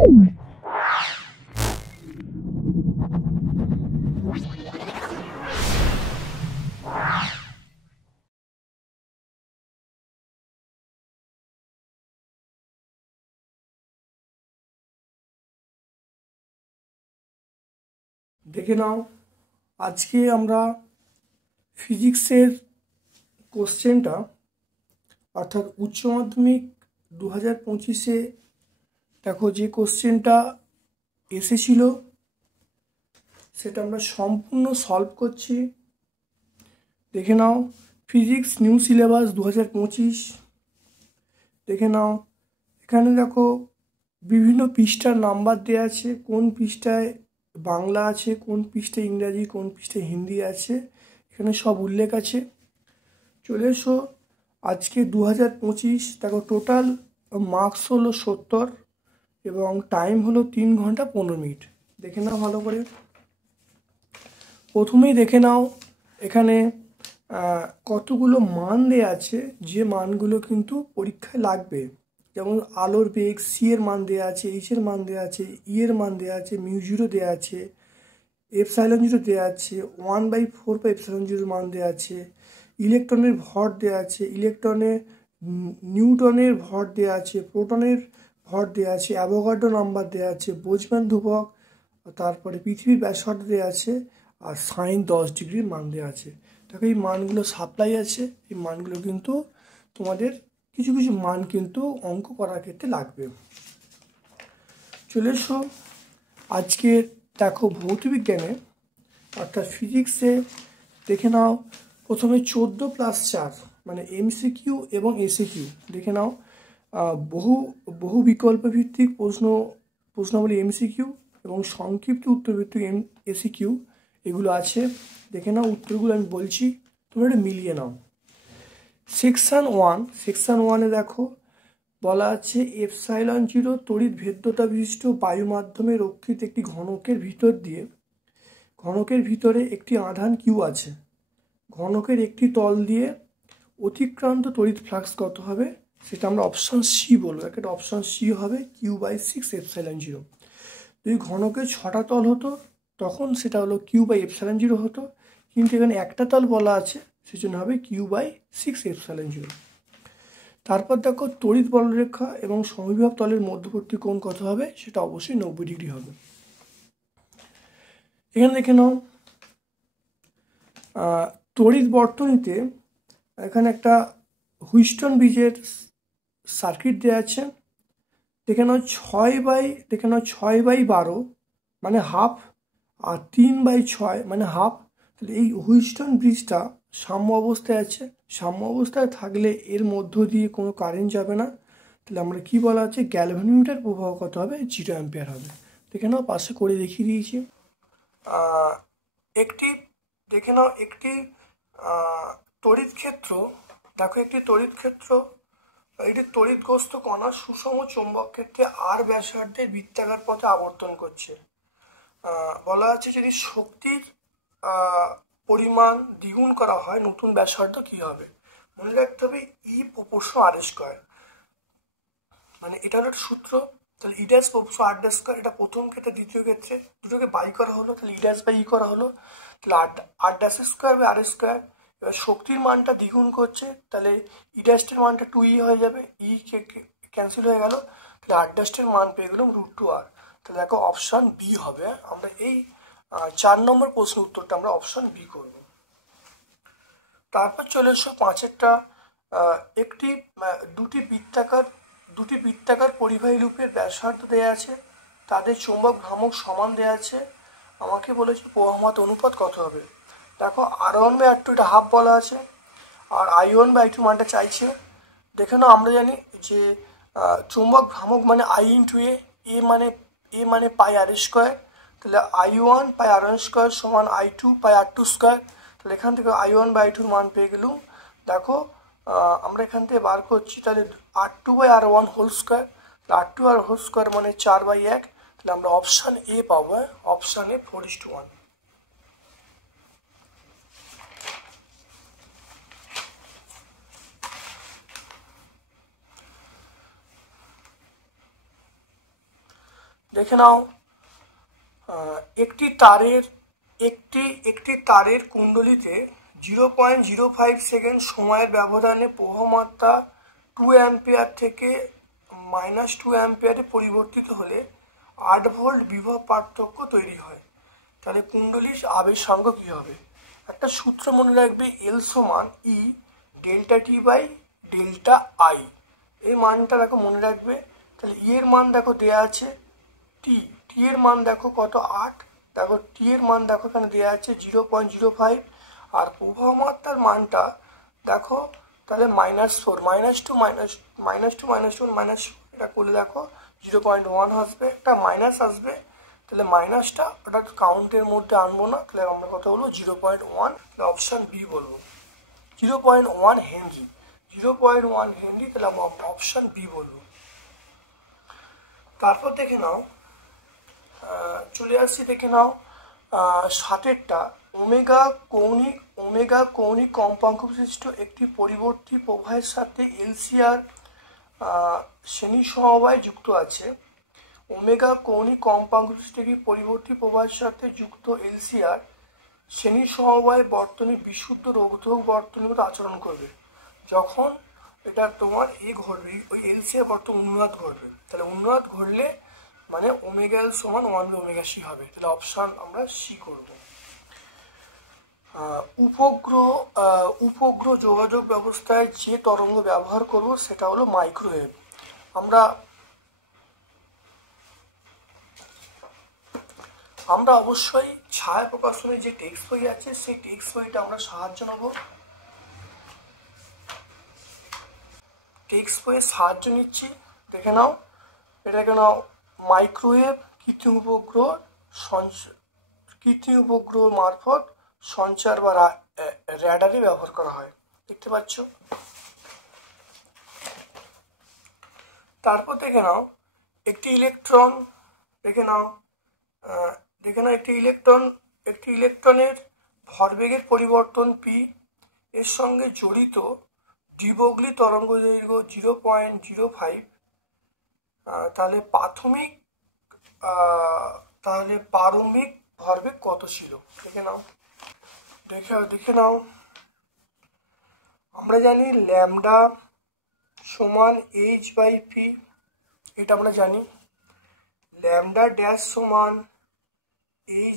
দেখে নাও, আজকে আমরা ফিজিক্সের কোশ্চেনটা অর্থাৎ উচ্চ মাধ্যমিক 2025-এ দেখো যে কোশ্চেনটা এসেছিল সেটা আমরা সম্পূর্ণ সলভ করছি। দেখে নাও, ফিজিক্স নিউ সিলেবাস 2025। দেখে নাও, এখানে দেখো বিভিন্ন পৃষ্ঠার নাম্বার দেওয়া আছে, কোন পৃষ্ঠায় বাংলা আছে, কোন পৃষ্ঠায় ইংরাজি, কোন পৃষ্ঠায় হিন্দি আছে, এখানে সব উল্লেখ আছে। চলে এসো, আজকে 2025 দেখো টোটাল মার্কস হলো 70 এবং টাইম হলো 3 ঘন্টা 15 মিনিট। দেখে নাও ভালো করে। প্রথমেই দেখে নাও এখানে কতগুলো মান দেওয়া আছে, যে মানগুলো কিন্তু পরীক্ষায় লাগবে। যেমন আলোর বেগ, সি এর মান দেওয়া আছে, এইচ এর মান দেওয়া আছে, ই এর মান দেওয়া আছে, মিউ0 দেওয়া আছে, এপসাইলন 0 দেওয়া আছে, 1/4 মান দেওয়া আছে, ইলেকট্রনের ভর দেওয়া আছে, নিউটনের ভর দেওয়া আছে, প্রোটনের ভর দেওয়া আছে, অ্যাভোগাড্রো নাম্বার দেওয়া আছে, বোলজম্যান ধ্রুবক, তারপরে পৃথিবীর ব্যাসার্ধ দেওয়া আছে, আর সাইন 10 ডিগ্রির মান দেওয়া আছে। দেখো এই মানগুলো সাপ্লাই আছে, এই মানগুলো কিন্তু তোমাদের কিছু কিছু মান কিন্তু অঙ্ক করার ক্ষেত্রে লাগবে। চলে এসো, আজকে দেখো ভৌতবিজ্ঞানে অর্থাৎ ফিজিক্সে দেখে নাও প্রথমে 14+4 মানে এমসিকিউ এবং এসিকিউ। দেখে নাও বহু বিকল্প ভিত্তিক প্রশ্নাবলী এমসিকিউ এবং সংক্ষিপ্ত উত্তর ভিত্তিক এসিকিউ এগুলো আছে। দেখে নাও উত্তরগুলো আমি বলছি, তোমরা এটা মিলিয়ে নাও। সেকশন 1 দেখো বলা আছে এপসাইলন 0 তড়িৎ ভেদ্যতা বিশিষ্ট বায়ু মাধ্যমে রক্ষিত একটি ঘনকের ভিতর দিয়ে, ঘনকের ভিতরে একটি আধান কিউ আছে, ঘনকের একটি তল দিয়ে অতিক্রান্ত তড়িৎ ফ্লাক্স কত হবে, সেটা আমরা অপশান সি বলবো। একটা অপশান সি হবে Q/6 এপসাইলন 0। যদি ঘনকের 6টা তল হতো তখন সেটা হলো Q/এপসাইলন 0 হতো, কিন্তু এখানে একটা তল বলা আছে সেজন্য হবে Q/6 এপসাইলন 0। তারপর দেখো তড়িৎ বলরেখা এবং সমবিভব তলের মধ্যবর্তী কোণ কত হবে, সেটা অবশ্যই 90 ডিগ্রি হবে। এখানে দেখে নাও তড়িৎ বর্তনীতে এখানে একটা হুইস্টন ব্রিজের সার্কিট দেওয়া আছে। দেখে নাও 6/12 মানে হাফ, আর 3/6 মানে হাফ। তাহলে এই হুইস্টন ব্রিজটা সাম্য অবস্থায় আছে, সাম্য অবস্থায় থাকলে এর মধ্য দিয়ে কোনো কারেন্ট যাবে না। তাহলে আমরা কি বলা আছে, গ্যালভানোমিটার প্রবাহ কত হবে, 0 অ্যাম্পিয়ার হবে। দেখে নাও পাশে করে দেখিয়ে দিয়েছি। দেখে নাও একটি তড়িৎ ক্ষেত্র, দেখো একটি তড়িৎ ক্ষেত্র, এটি তড়িৎগ্রস্ত কণা সুষম চৌম্বক ক্ষেত্রে আর ব্যাসার্ধের বৃত্তাকার পথে আবর্তন করছে। বলা আছে যদি শক্তির পরিমাণ দ্বিগুণ করা হয় নতুন ব্যাসার্ধ কি হবে। মনে রাখতে হবে E∝R², মানে এটা হলো একটা সূত্র। তাহলে E'∝R², এটা প্রথম ক্ষেত্রে, দ্বিতীয় ক্ষেত্রে দুটোকে বাই করা হলো, তাহলে E'/E করা হলো, তাহলে R'²/R²। এবার শক্তির মানটা দ্বিগুণ করছে, তাহলে E' মানটা 2E হয়ে যাবে, ই ক্যান্সেল হয়ে গেল, তাহলে R' মান পেয়ে গেলাম √2R। তাহলে দেখো অপশান বি হবে। আমরা এই 4 নম্বর প্রশ্নের উত্তরটা আমরা অপশান বি করব। তারপর চলে এসো 5-এরটা, দুটি বৃত্তাকার পরিবাহী লুপের ব্যাসার্ধ দেওয়া আছে, তাদের চৌম্বক ভ্রামক সমান দেওয়া আছে, আমাকে বলেছে প্রবাহমান অনুপাত কত হবে। দেখো R1/R2 এটা হাফ বলা আছে, আর I1/I2 মানটা চাইছে। দেখে নাও আমরা জানি যে চৌম্বক ভ্রামক মানে I × A, এ মানে πr², তাহলে I1/R1² সমান I2/R2²। তাহলে এখান থেকে I1/I2 মান পেয়ে গেলুম। দেখো আমরা এখান থেকে বার করছি, তাহলে R2/R1², R2/R2² মানে 4/1। তাহলে আমরা অপশান এ পাবো, অপশান এ 4:1। দেখে নাও একটি তারের একটি তারের কুণ্ডলীতে 0.05 সেকেন্ড সময়ের ব্যবধানে প্রবাহমাত্রা 2 অ্যাম্পিয়ার থেকে -2 অ্যাম্পিয়ারে পরিবর্তিত হলে 8 ভোল্ট বিভব পার্থক্য তৈরি হয়। তাহলে কুণ্ডলীর আবেশাঙ্ক কী হবে? একটা সূত্র মনে রাখবে, এল সমান E delta T by delta I. এই মানটা দেখো মনে রাখবে। তাহলে ই এর মান দেখো দেওয়া আছে টি, টি এর মান দেখো কত 8, দেখো টি এর মান দেখো এখানে দেওয়া আছে 0.05, আর প্রবাহমাত্রার মানটা দেখো তাহলে -4, -2 এটা করলে দেখো 0.1 আসবে, একটা মাইনাস আসবে, তাহলে মাইনাসটা ওটা কাউন্টের মধ্যে আনবো না, তাহলে আমরা কথা বলবো 0.1, অপশান বি বলবো 0.1 হেনরি, 0.1 হেনরি, তাহলে আমরা অপশান বি বলবো। তারপর দেখে নাও, চলে আসছি, দেখে নাও 60টা ওমেগা কৌণিক কম্পাঙ্ক বিশিষ্ট একটি পরিবর্তী প্রবাহের সাথে এলসিআর শ্রেণী সমবায় যুক্ত আছে। ওমেগা কৌণিক কম্পাঙ্ক বিশিষ্ট একটি পরিবর্তী প্রবাহের সাথে যুক্ত এলসিআর শ্রেণী সমবায় বর্তনী বিশুদ্ধ রোধক বর্তনীর মতো আচরণ করবে যখন এটা তোমার ঘটবে, ওই এলসিআর বর্তনী উন্নয়ন ঘটবে। তাহলে উন্নয়ন ঘটলে মানে ওমেগা এল সমান 1/ωc হবে, তাহলে অপশান আমরা সি করব। উপগ্রহ যোগাযোগ ব্যবস্থায় যে তরঙ্গ ব্যবহার করব সেটা হলো মাইক্রোওয়েভ। আমরা অবশ্যই ছায়া প্রকাশনের যে টেক্সট বই আছে সেই টেক্সট বইটা আমরা সাহায্য নেব। টেক্সট বইয়ের সাহায্য নিচ্ছি, দেখে নাও, এটাকে নাও মাইক্রোওয়েভ কৃত্রিম উপগ্রহ মারফত সঞ্চার বা র্যাডারে ব্যবহার করা হয়, দেখতে পাচ্ছ। তারপর দেখে নাও একটি ইলেকট্রন, একটি ইলেকট্রনের ভরবেগের পরিবর্তন পি এর সঙ্গে জড়িত দ্বিবগলী তরঙ্গ দৈর্ঘ্য 0.05, তাহলে প্রারম্ভিক ভরবেগ কত ছিল? দেখে নাও আমরা জানি ল্যামডা সমান h/p, এটা আমরা জানি। ল্যামডা ড্যাশ সমান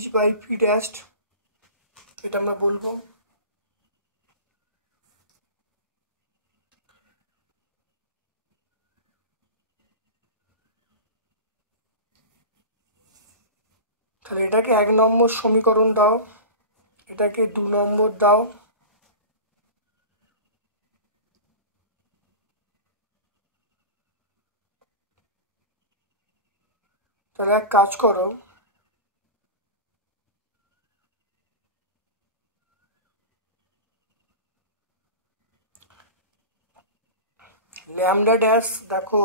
h/p ড্যাশ, এটা আমরা বলবো। তাহলে এটাকে 1 নম্বর সমীকরণ দাও, এটাকে 2 নম্বর দাও। তাহলে এক কাজ করো, ল্যামডা ড্যাশ দেখো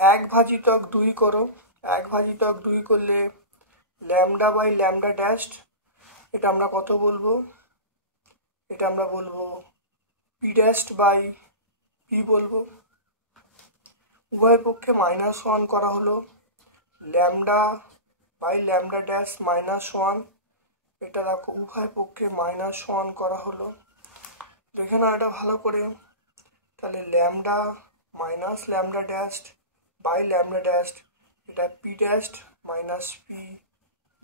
1/2 করো, 1/2 করলে ল্যামডা বাই ল্যামডা ড্যাশ, এটা আমরা কত বলবো? এটা আমরা বলবো পি ড্যাশ বাই পি বলবো। উভয় পক্ষে -1 করা হলো, ল্যামডা বাই ল্যামডা ড্যাশ -1, এটা দেখো উভয় পক্ষে -1 করা হলো। দেখে না এটা ভালো করে, তাহলে lambda minus lambda dash by lambda dash, এটা P dash minus P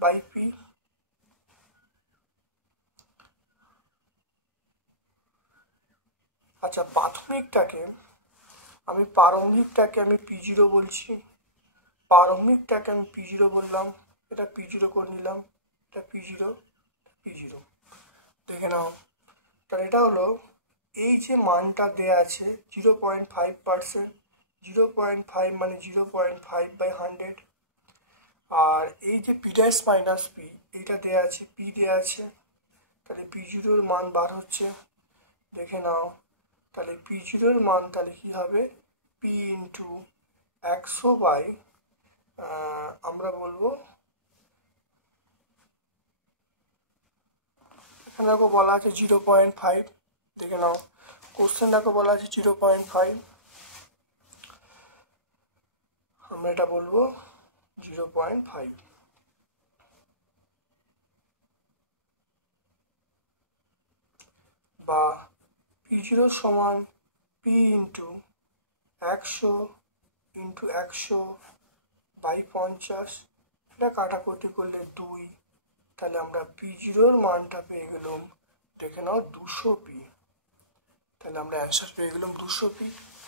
by P. আচ্ছা, প্রারম্ভিকটাকে আমি P0 বলছি, প্রারম্ভিকটাকে আমি P0 বললাম, এটা P0 করে নিলাম, এটা P0, দেখে নাও। তাহলে এটা হলো এই যে মানটা দেয়া আছে 0.5%, 0.5 মানে 0.5/100, আর এই যে পি ড্যাশ মাইনাস পি এটা দেয়া আছে, পি দেয়া আছে, তাহলে P0 মান বার হচ্ছে, দেখে নাও। তাহলে P0 মান তাহলে কি হবে? P ইন্টু 100 বাই আমরা বলবো, এখানে দেখো বলা আছে 0.5, দেখে নাও কোশ্চেন দেখো বলা আছে 0.5। এটা বলবো 0.5। বা P0 সমান P ইন্টু 100 ইন্টু 100 বাই 50, এটা কাটাকুটি করলে 2, তাহলে আমরা P0-র মানটা পেয়ে গেলাম, দেখে নাও 200p। তাহলে আমরা অ্যান্সার পেয়ে গেলাম 200p।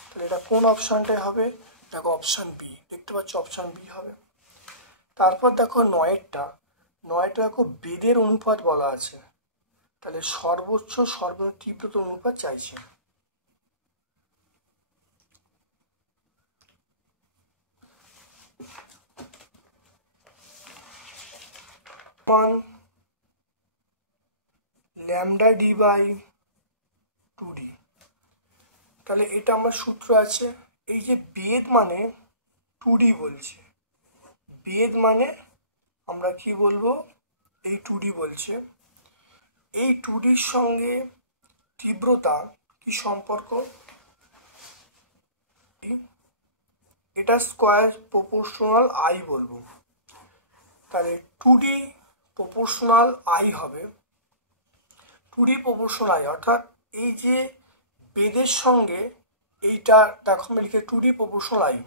তাহলে এটা কোন অপশানটাই হবে? দেখো অপশান বি, দেখতে পাচ্ছ অপশান বি হবে। তারপর দেখো 9-টা দেখো বেদের অনুপাত বলা আছে, তাহলে সর্বোচ্চ সর্বনিম্ন তীব্রতা অনুপাত চাইছে। Lambda D by 2d। তাহলে এটা আমার সূত্র আছে, এই যে বেদ মানে 2d বলছে, বেদ মানে আমরা কি বলবো, এই 2d বলছে, এই 2dর সঙ্গে তীব্রতা কি সম্পর্ক, এটা স্কোয়ার প্রপোর্শনাল আই বলবো। তাহলে 2d প্রপোর্শনাল আই হবে, 2d প্রপোর্শনাল আই, অর্থাৎ এই যে বেদের সঙ্গে এইটা দেখো আমি লিখে 2d প্রপোর্শনাল আই।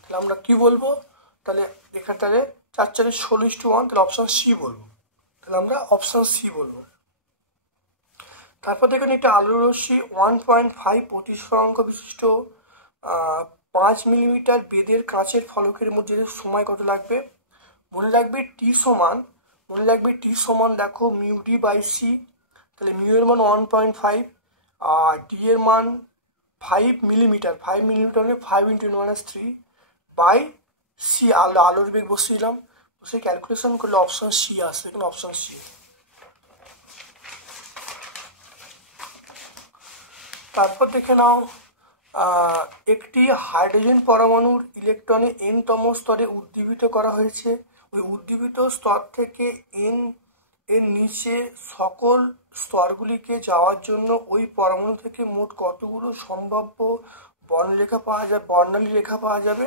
তাহলে আমরা কি বলবো, তাহলে এখানে তাহলে 4 4 16:1, তাহলে অপশান সি বলবো। তাহলে আমরা অপশান সি বলবো। তারপর দেখুন একটা আলোর রশ্মি 1.5 প্রতিসরাঙ্ক বিশিষ্ট 5 মিলিমিটার বেদের কাঁচের ফলকের মধ্যে সময় কত লাগবে? মনে রাখবে টি সমান দেখো মিউ ডি বাই সি। তাহলে মিউ এর মান 1.5 আর ডি এর মান 5 মিলিমিটার, 5 মিলিমিটার মানে 5 × 10⁻³ বাই সি, আলোর বেগ বসিয়ে দিলাম, বসে ক্যালকুলেশন করলে অপশান সি আসবে, এখানে অপশান সি। তারপর দেখে নাও একটি হাইড্রোজেন পরমাণুর ইলেকট্রনে n-তম স্তরে উদ্দীপিত করা হয়েছে। ওই উদ্দীপিত স্তর থেকে n এর নিচে সকল স্তরগুলিকে যাওয়ার জন্য ওই পরমাণু থেকে মোট কতগুলো সম্ভাব্য বর্ণালী রেখা পাওয়া যাবে?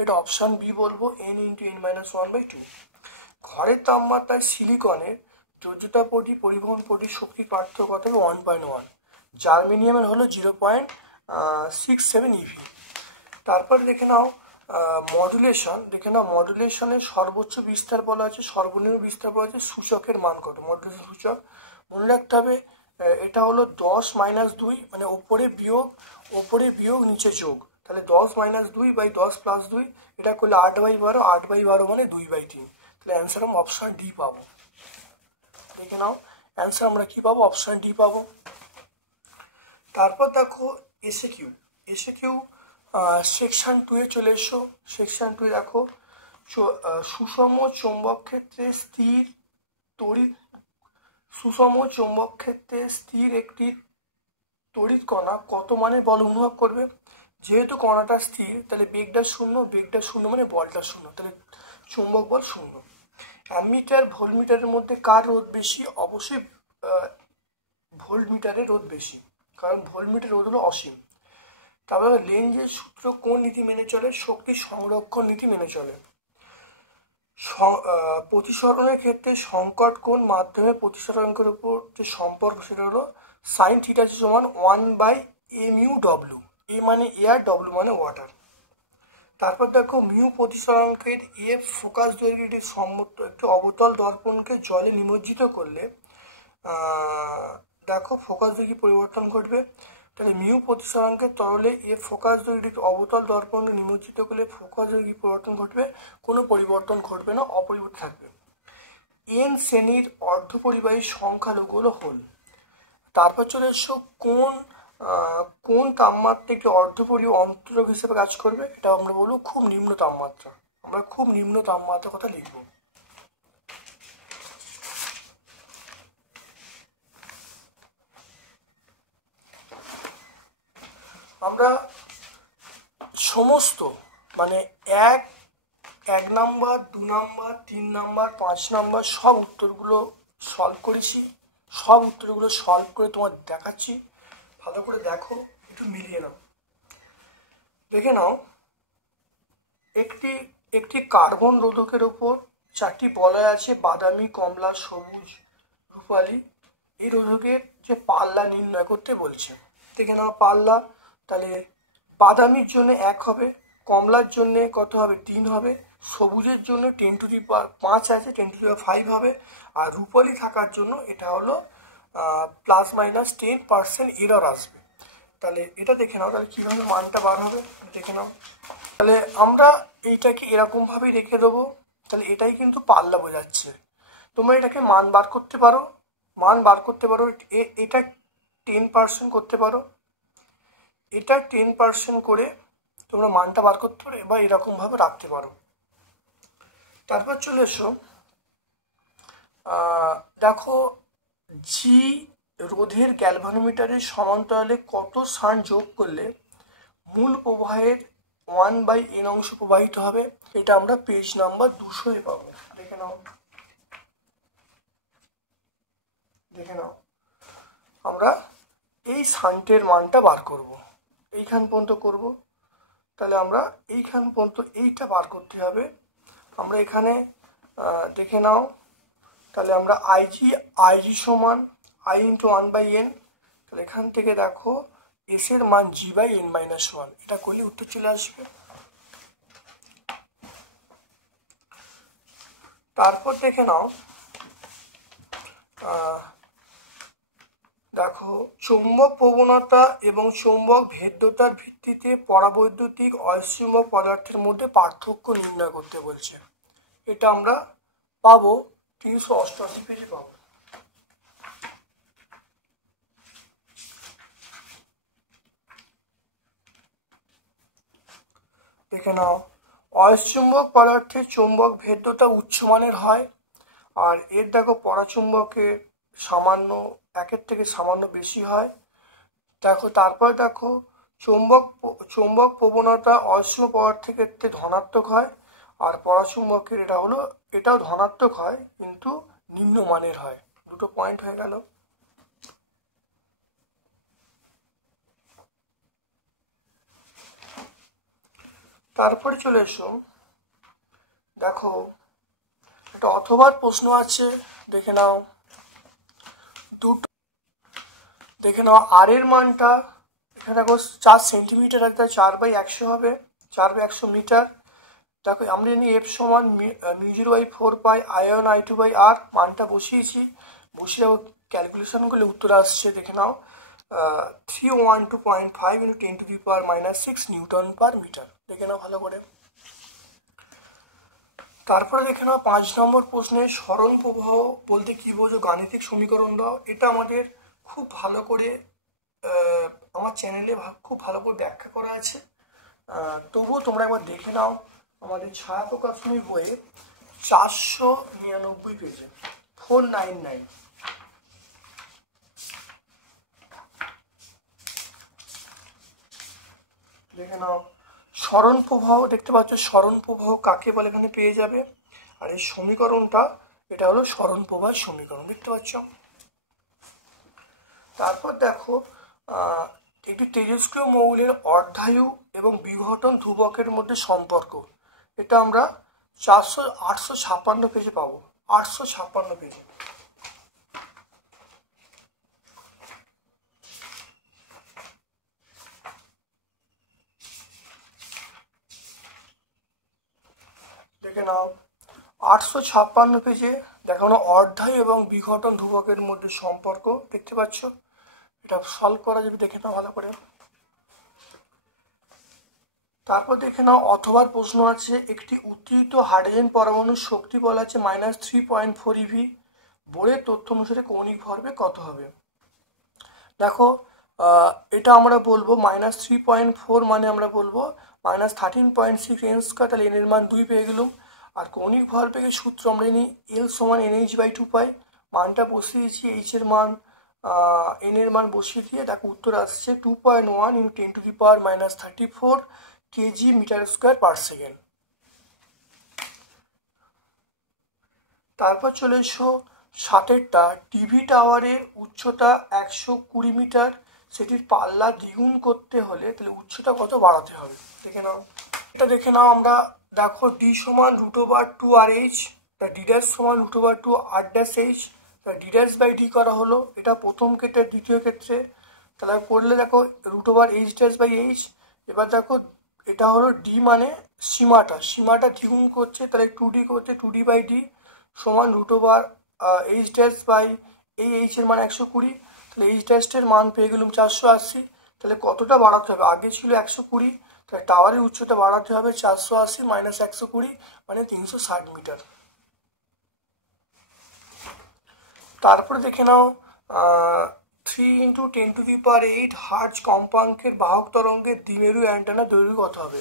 এটা অপশান বি বলবো, n × n-1/2। ঘরের তাপমাত্রায় সিলিকনের যোজ্যতা পটি পরিবহন পটির শক্তি পার্থক্য কত হবে? 1.1। জার্মেনিয়ামের হলো 0.67 ইভি। তারপর দেখে নাও মডুলেশনের সর্বোচ্চ বিস্তার বলা আছে, সর্বনিম্ন বিস্তার বলা আছে, সূচকের মান কত? মডুলেশন সূচক মনে রাখতে হবে, এটা হলো 10-2, মানে ওপরে বিয়োগ নিচে যোগ, তাহলে 10-2 বাই 10+2, এটা করলে 8/12, 8/12 মানে 2/3। তাহলে অ্যান্সার আমরা অপশান ডি পাবো। দেখে নাও অ্যান্সার আমরা কি পাবো? অপশান ডি পাবো। তারপর দেখো এসে কিউ সেকশন 2 এ চলে এসো। সেকশন 2 দেখো সুষম চৌম্বক ক্ষেত্রে স্থির একটি তড়িৎ কণা কত মানে বল অনুভব করবে? যেহেতু কণাটা স্থির, তাহলে বেগটা শূন্য মানে বলটা শূন্য, তাহলে চৌম্বক বল শূন্য। অ্যামিটার ভোল্টমিটারের মধ্যে কার রোধ বেশি? অবশ্যই ভোল্টমিটারের রোধ বেশি, কারণ ভোল্টমিটার রোধ হলো অসীম। তারপরে লেঞ্জের সূত্র কোন নীতি মেনে চলে? শক্তি সংরক্ষণ নীতি মেনে চলে। প্রতিসরণের ক্ষেত্রে সংকট কোণ মাধ্যমে প্রতিসরাঙ্কের উপর যে সম্পর্ক, সেটা হলো sin θ সমান 1/mu/w। এ মানে এয়ার, ডব্লিউ মানে ওয়াটার। তারপর দেখো মিউ প্রতিসরাঙ্কের এফ ফোকাস দৈর্ঘ্যটি একটি অবতল দর্পণকে জলে নিমজ্জিত করলে দেখো ফোকাস দৈর্ঘ্য পরিবর্তন ঘটবে। তাহলে মিউ প্রতিসরাঙ্কের তরলে এফ ফোকাস দৈর্ঘ্যটি অবতল দর্পণকে নিমজ্জিত করলে ফোকাস দৈর্ঘ্য পরিবর্তন ঘটবে? কোনো পরিবর্তন ঘটবে না, অপরিবর্তিত থাকবে। এন শ্রেণীর অর্ধপরিবাহী সংখ্যালঘু হলো হোল। তারপর চলে এসো কোন তাপমাত্রা একটি অর্ধপরিবাহী অন্তরক হিসেবে কাজ করবে? এটা আমরা বলবো খুব নিম্ন তাপমাত্রা। আমরা খুব নিম্ন তাপমাত্রার কথা লিখব। আমরা সমস্ত মানে 1 নাম্বার, 2 নাম্বার, 3 নাম্বার, 5 নাম্বার সব উত্তরগুলো সলভ করেছি। সব উত্তরগুলো সলভ করে তোমার দেখাচ্ছি, ভালো করে দেখো, একটু মিলিয়ে নাও। দেখে নাও একটি একটি কার্বন রোধকের উপর 4টি বলয় আছে, বাদামি, কমলা, সবুজ, রূপালী। এই রোধকের যে পাল্লা নির্ণয় করতে বলছে। দেখে নাও পাল্লা, তাহলে বাদামির জন্য 1 হবে, কমলার জন্য কত হবে 3 হবে, সবুজের জন্য 10⁵ আছে, 10⁵ হবে, আর রূপালী থাকার জন্য এটা হলো ±10% এরর আসবে। তাহলে এটা দেখে নাও, তাহলে কীভাবে মানটা বার হবে দেখে নাও। তাহলে আমরা এইটাকে এরকমভাবেই রেখে দেবো। তাহলে এটাই কিন্তু পাল্লা বোঝাচ্ছে। তোমরা এটাকে মান বার করতে পারো, এটা 10% করতে পারো, এটা 10% করে তোমরা মানটা বার করতে পারো, এবার এরকমভাবে রাখতে পারো। তারপর চলে এসো, দেখো জি রোধের গ্যালভানোমিটারের সমান্তরালে কত শান্ট যোগ করলে মূল প্রবাহের 1/n অংশ প্রবাহিত হবে। এটা আমরা পেজ নাম্বার 200 পাবো। দেখে নাও আমরা এই শান্টের মানটা বার করব, এইখান পর্যন্ত করব। তাহলে আমরা এইখান পর্যন্ত এইটা বার করতে হবে। আমরা এখানে দেখে নাও, তাহলে আমরা আইজি সমান I × 1/n। তাহলে এখান থেকে দেখো এস এর মান G/n-1, এটা করলে উত্তর চলে আসবে। তারপর দেখে নাও, দেখো চৌম্বক প্রবণতা এবং চৌম্বক ভেদ্যতার ভিত্তিতে পরাবৈদ্যুতিক অয়স্কচুম্বক পদার্থের মধ্যে পার্থক্য নির্ণয় করতে বলছে। এটা আমরা পাবো 388 পেজে পাবো। দেখে নাও, অয়স্কচুম্বক পদার্থের চৌম্বক ভেদ্যতা উচ্চমানের হয়, আর এর দেখো পরাচুম্বকের সামান্য 1 থেকে সামান্য বেশি হয়। দেখো তারপর দেখো চৌম্বক প্রবণতা অয়স্ক পদার্থের ক্ষেত্রে ধনাত্মক হয়, আর পরাচুম্বকের এটাও ধনাত্মক হয় কিন্তু নিম্নমানের হয়। দুটো পয়েন্ট হয়ে গেল। তারপরে চলে এসো, দেখো একটা অথবার প্রশ্ন আছে, দেখে নাও আর এর মানটা এখানে দেখো 4 সেন্টিমিটার, একটা 4/100 হবে, 4/100 মিটার। দেখো আমরা জানি F সমান μ0/4π আয়ন I2/r, মানটা বসিয়েছি, বসিয়ে ক্যালকুলেশন করলে উত্তর আসছে। দেখে নাও 312.5 × 10⁻⁻6 নিউটন/মিটার। দেখে নাও ভালো করে। তারপরে দেখে নাও 5 নম্বর প্রশ্নে সরণ প্রবাহ বলতে কি বোঝো, গাণিতিক সমীকরণ দাও। এটা আমাদের খুব ভালো করে আমার চ্যানেলে খুব ভালো করে ব্যাখ্যা করা আছে, তবুও তোমরা একবার দেখে নাও আমাদের ছায়া প্রকাশনী বইয়ে 499 পেজে 499। দেখে নাও সরণ প্রবাহ, দেখতে পাচ্ছ সরণ প্রবাহ কাকে বলে এখানে পেয়ে যাবে, আর এই সমীকরণটা এটা হলো সরণ প্রবাহের সমীকরণ, দেখতে পাচ্ছ। তারপর দেখো একটি তেজস্ক্রিয় মৌলের অর্ধায়ু এবং বিঘটন ধ্রুবকের মধ্যে সম্পর্ক, এটা আমরা 856 পেজে পাবো, 856 পেজে। দেখে নাও 856 পেজে দেখানো অর্ধায়ু এবং বিঘটন ধ্রুবকের মধ্যে সম্পর্ক, দেখতে পাচ্ছ। এটা সলভ করা যাবে, দেখে নাও ভালো করে। তারপর দেখে নাও অথবা প্রশ্ন আছে, একটি উত্তেজিত হাইড্রোজেন পরমাণুর শক্তি বলা আছে -3.4 eV, বোরের তথ্য অনুসারে কৌণিক ভরবেগ কত হবে। দেখো এটা আমরা বলবো -3.4 মানে আমরা বলবো -13.6 n², তাহলে n এর মান 2 পেয়ে গেলাম। আর কৌণিক ভরবেগের সূত্র আমরা জানি L সমান NH/2π, মানটা বসিয়েছি, h এর মান n এর মান বসিয়ে দিয়ে দেখো উত্তর আসছে 2.1 × 10⁻⁻34 kg/m²/s। তারপর চলে এসো 7টা, টিভি টাওয়ারের উচ্চতা 120 মিটার, সেটির পাল্লা দ্বিগুণ করতে হলে তাহলে উচ্চতা কত বাড়াতে হবে, দেখে নাও। এটা দেখে নাও আমরা, দেখো ডি সমান √2r/h, ডি ড্যাশ সমান √2r'/h, D dash by D করা হলো। এটা প্রথম ক্ষেত্রে, দ্বিতীয় ক্ষেত্রে তাহলে করলে দেখো √h'/h। এবার দেখো এটা হলো ডি মানে সীমাটা দ্বিগুণ করছে, তাহলে 2d করছে, 2d/d সমান √h' এই h এর মান 120, তাহলে h' এর মান পেয়ে গেলাম 480। তাহলে কতটা বাড়াতে হবে, আগে ছিল 120, তাহলে টাওয়ারের উচ্চতা বাড়াতে হবে 480 মাইনাস 120 মানে 360 মিটার। তারপরে দেখে নাও 3 × 10⁸ হার্জ কম্পাঙ্কের বাহক তরঙ্গের দ্বিমেরু অ্যান্টেনা দৈর্ঘ্য কত হবে।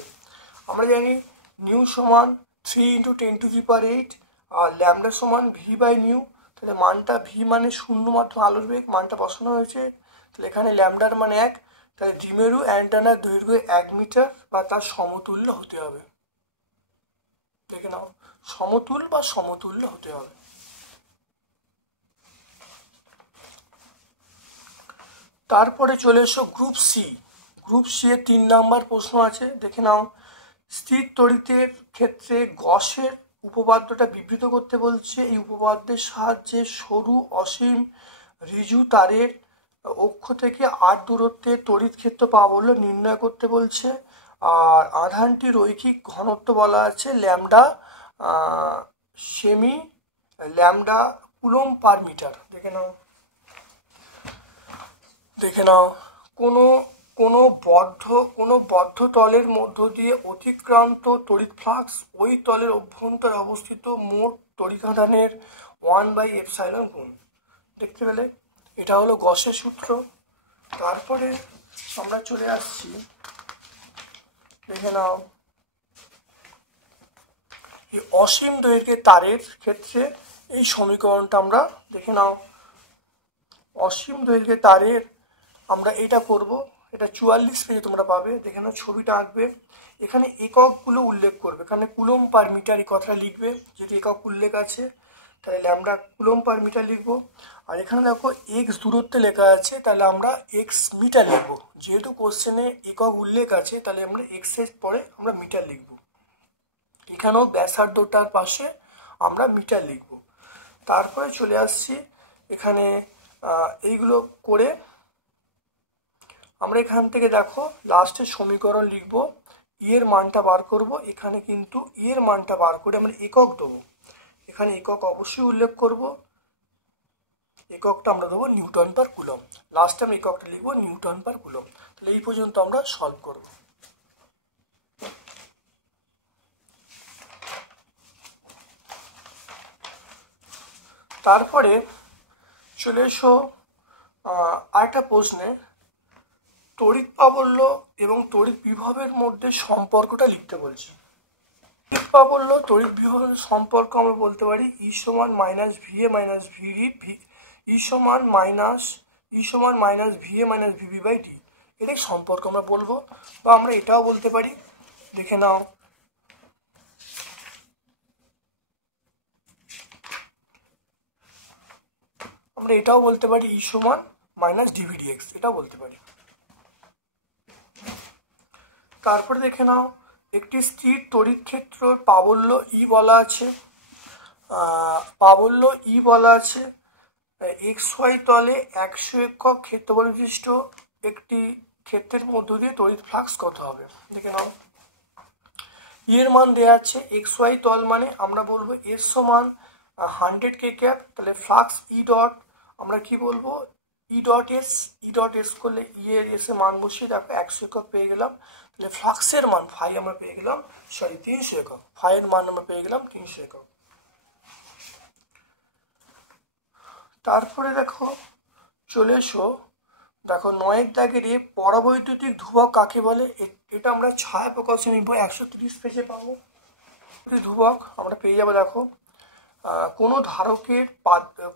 আমরা জানি নিউ সমান 3 × 10⁸, আর ল্যামডা সমান v/নিউ। তাহলে মানটা ভি মানে শূন্য মাত্র আলোর বেগ, মানটা বসানো হয়েছে। তাহলে এখানে ল্যামডার মান 1, তাহলে দ্বিমেরু অ্যান্টেনার দৈর্ঘ্য 1 মিটার বা তার সমতুল্য হতে হবে। দেখে নাও, সমতুল্য হতে হবে। তারপরে চলে এসো গ্রুপ সি এর 3 নাম্বার প্রশ্ন আছে, দেখে নাও। স্থির তড়িতের ক্ষেত্রে গসের উপপাদ্যটা বিবৃত করতে বলছে। এই উপপাদ্যের সাহায্যে সরু অসীম ঋজু তারের অক্ষ থেকে r দূরত্বে তড়িৎ ক্ষেত্র পাওয়া বললো নির্ণয় করতে বলছে। আর আধানটি রৈখিক ঘনত্ব বলা আছে ল্যামডা কুলম্ব পার মিটার। দেখে নাও কোনো বদ্ধ তলের মধ্য দিয়ে অতিক্রান্ত তড়িৎ ফ্লাক্স ওই তলের অভ্যন্তরে অবস্থিত মোট তড়িৎ-আধানের 1/ε গুণ। দেখতে পেলে, এটা হলো গসের সূত্র। তারপরে আমরা চলে আসছি, দেখে নাও, এই অসীম দৈর্ঘ্যের তারের ক্ষেত্রে এই সমীকরণটা আমরা দেখে নাও। অসীম দৈর্ঘ্যের তারের আমরা এটা করব, এটা 44 পেজে তোমরা পাবে। দেখে নাও, ছবিটা আঁকবে, এখানে এককগুলো উল্লেখ করবে, এখানে কুলম্ব পার মিটার এই কথাটা লিখবে, যদি একক উল্লেখ আছে তাহলে ল্যামডা কুলম্ব পার মিটার লিখবো। আর এখানে দেখো এক্স দূরত্বে লেখা আছে, তাহলে আমরা এক্স মিটার লিখবো। যেহেতু কোশ্চেনে একক উল্লেখ আছে তাহলে আমরা এক্স এর পরে আমরা মিটার লিখবো। এখানেও ব্যাসার্ধটার পাশে আমরা মিটার লিখবো। তারপরে চলে আসছি এখানে এইগুলো করে আমরা এখান থেকে দেখো লাস্টের সমীকরণ লিখব, এর মানটা বার করব। এখানে কিন্তু এর মানটা বার করে আমরা একক দেবো, এখানে একক অবশ্যই উল্লেখ করব। এককটা আমরা দেবো নিউটন পার কুলম্ব, লাস্টে আমরা এককটা লিখবো নিউটন পার কুলম্ব। তাহলে এই পর্যন্ত আমরা সলভ করব। তারপরে চলে এসো আরেকটা প্রশ্নে, তড়িৎ প্রাবল্য এবং তড়িৎ বিভবের মধ্যে সম্পর্কটা লিখতে বলছি। তড়িৎ প্রাবল্য তড়িৎ বিভবের সম্পর্ক আমরা বলতে পারি ই সমান মাইনাস ভিএ মাইনাস ভিডি, ই সমান মাইনাস ভিএ মাইনাস ভিবি/ডি, এটাই সম্পর্ক আমরা বলবো। বা আমরা এটাও বলতে পারি, দেখে নাও, আমরা এটাও বলতে পারি ই সমান মাইনাস ডিভিডিএক্স, এটাও বলতে পারি। তারপরে দেখে নাও, একটি স্থির তড়িৎ ক্ষেত্র প্রাবল্য ই বলা আছে, XY তলে 100 একক ক্ষেত্রফল বিশিষ্ট একটি ক্ষেত্রের মধ্য দিয়ে তড়িৎ ফ্লাক্স কত হবে। দেখে নাও, এর মান দেওয়া আছে, XY তল মানে আমরা বলবো এর সমান 100 কে ক্যাপ, তাহলে ফ্লাক্স ই ডট আমরা কি বলবো ই ডট এস করলে ই এর এস এর মান বসিয়ে দেখো 100 একক পেয়ে গেলাম। তাহলে ফ্লাক্সের মান ফাই আমরা পেয়ে গেলাম 300 একক, ফাইয়ের মান আমরা পেয়ে গেলাম 300 একক। তারপরে দেখো চলে এসো, দেখো 9 দাগের পরাবৈদ্যুতিক ধ্রুবক কাকে বলে, এটা আমরা ছায়া প্রকাশে নিব, 130 পেজে পাবো। ধ্রুবক আমরা পেয়ে যাবো, দেখো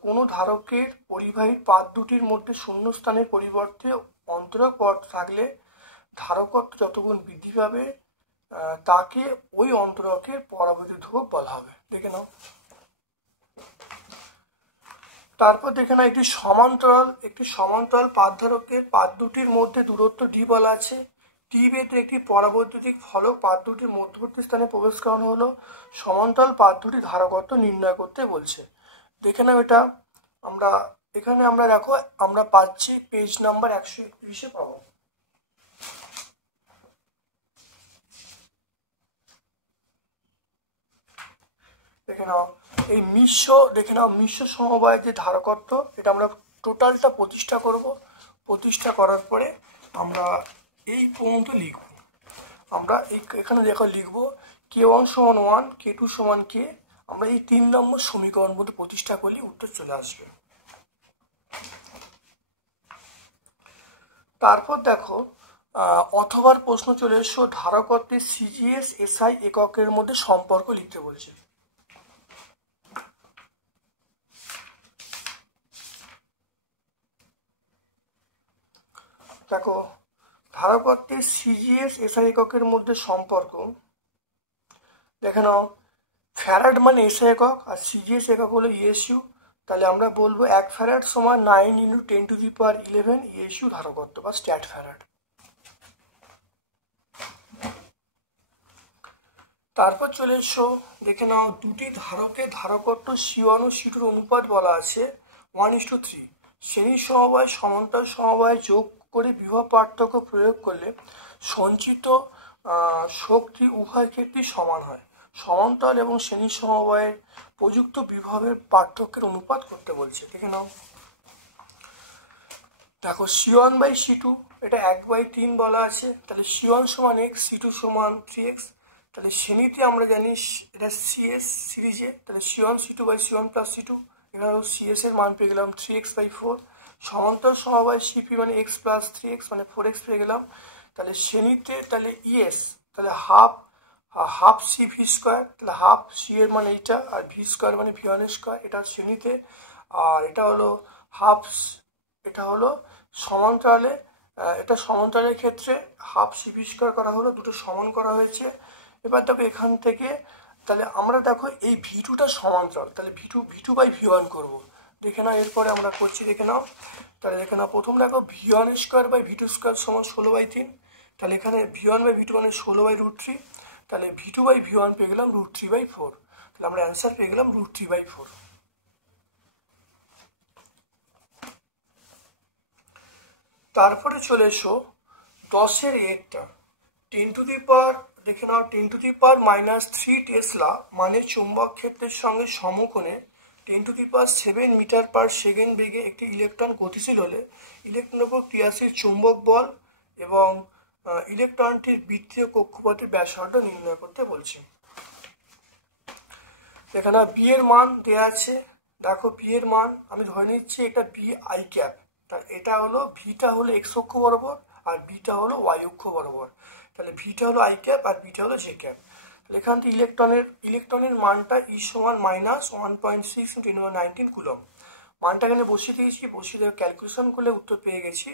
কোনো ধারকের পরিবাহী পাত দুটির মধ্যে শূন্যস্থানের পরিবর্তে অন্তরক পথ থাকলে ধারকত্ব যতগুণ বৃদ্ধি পাবে তাকে ওই অন্তরকের পরাবৈদ্যুতিক ধ্রুবক বলা হবে। দেখে নাও, তারপর দেখে নাও, একটি সমান্তরাল পাত ধারকের পাত দুটির মধ্যে দূরত্ব ডি বলা আছে, টি বেতে একটি পরাবৈদ্যুতিক ফলক পাত দুটির মধ্যবর্তী স্থানে প্রবেশ করানো হলো, সমান্তরাল পাত দুটি ধারকত্ব নির্ণয় করতে বলছে। দেখে নাও এটা আমরা এখানে আমরা দেখো আমরা পাচ্ছি পেজ নাম্বার 131-এ পাবো। দেখে নাও এই মিশ্র সমবায়ের যে ধারকত্ব, এটা আমরা টোটালটা প্রতিষ্ঠা করব। প্রতিষ্ঠা করার পরে আমরা এই পর্যন্ত লিখব। আমরা এখানে দেখো লিখব K1 সমান 1, K2 সমান K। আমরা এই 3 নম্বর সমীকরণ মধ্যে প্রতিষ্ঠা করলে উত্তর চলে আসবে। তারপর দেখো অথবার প্রশ্ন চলে এসো, ধারকত্বের সিজিএস এসআই এককের মধ্যে সম্পর্ক লিখতে বলছে। দেখো ধারকত্বের সিজিএস এসআই এককের মধ্যে সম্পর্ক দেখে নাও, ফ্যারাড মানে এসআই একক আর সিজিএস একক হলো ইএসইউ। তাহলে আমরা বলবো 1 ফ্যারাড সমান 9 × 10⁻11 ইএসইউ ধারকত্ব বা স্ট্যাট ফ্যারাড। তারপর চলে এসো, দেখে নাও দুটি ধারকের ধারকত্ব C1 ও C2 অনুপাত বলা আছে 1:3। শ্রেণী সমবায় সমান্তরাল সমবায় যোগ করে বিভব পার্থক্য প্রয়োগ করলে সঞ্চিত শক্তি উভয় ক্ষেত্রেই সমান হয়। সমান্তরাল এবং শ্রেণী সমবায়ের প্রযুক্ত বিভবের পার্থক্যের অনুপাত করতে বলছে। দেখে নাও দেখো C1/C2 এটা 1/3 বলা আছে। তাহলে C1 সমান x, C2 সমান 3x। তাহলে শ্রেণীতে আমরা জানি এটা CS সিরিজে, তাহলে C1 C2/C1 + C2। এখানে CS এর মান পেয়ে গেলাম 3x/4। সমান্তরাল সমবায় CP মানে x + 3x মানে 4x পেয়ে গেলাম। তাহলে শ্রেণীতে তাহলে ES তাহলে হাফ C v², তাহলে হাফ C এর মানে এইটা আর v² মানে v1²। এটা শ্রেণীতে, আর এটা হলো এটা হলো সমান্তরালে, এটা সমান্তরালের ক্ষেত্রে হাফ C v² করা হলো, দুটো সমান করা হয়েছে। এবার দেখো এখান থেকে তাহলে আমরা দেখো এই v2টা সমান্তরাল, তাহলে v2/v1 করব। দেখে নাও এরপরে আমরা করছি, দেখে নাও। তাহলে দেখে নাও প্রথম দেখো v1² v2² সমান 16/3। তাহলে এখানে v1/v2 মানে 16/√3। তাহলে v2/v1 পেয়ে গেলাম √3/4। তাহলে আমরা অ্যান্সার পেয়ে গেলাম √3/4। তারপরে চলে এসো 10-এর একটা 10⁻, দেখে নাও 10⁻³ টেসলা মানে চুম্বক ক্ষেত্রের সঙ্গে সমকোণে 10⁷ মিটার/সেকেন্ড বেগে একটি ইলেকট্রন গতিশীল হলে ইলেকট্রনের উপর ক্রিয়াশীল চুম্বক বল এবং ইলেকট্রনটির বৃত্তীয় কক্ষপথের ব্যাসার্ধ নির্ণয় করতে বলছে। এখানে বি এর মান দেওয়া আছে। দেখো বি এর মান আমি ধরে নিচ্ছি এটা BI ক্যাপ। তাহলে এটা হলো ভিটা হলো x অক্ষ বরাবর আর বিটা হলো y অক্ষ বরাবর। তাহলে ভিটা হলো I ক্যাপ আর বিটা হলো J ক্যাপ। তাহলে এখান থেকে ইলেকট্রনের মানটা E সমান -1.6 × 10⁻19 কুলম। মানটা এখানে বসিয়ে দিয়েছি, বসিয়ে ক্যালকুলেশন করলে উত্তর পেয়ে গেছি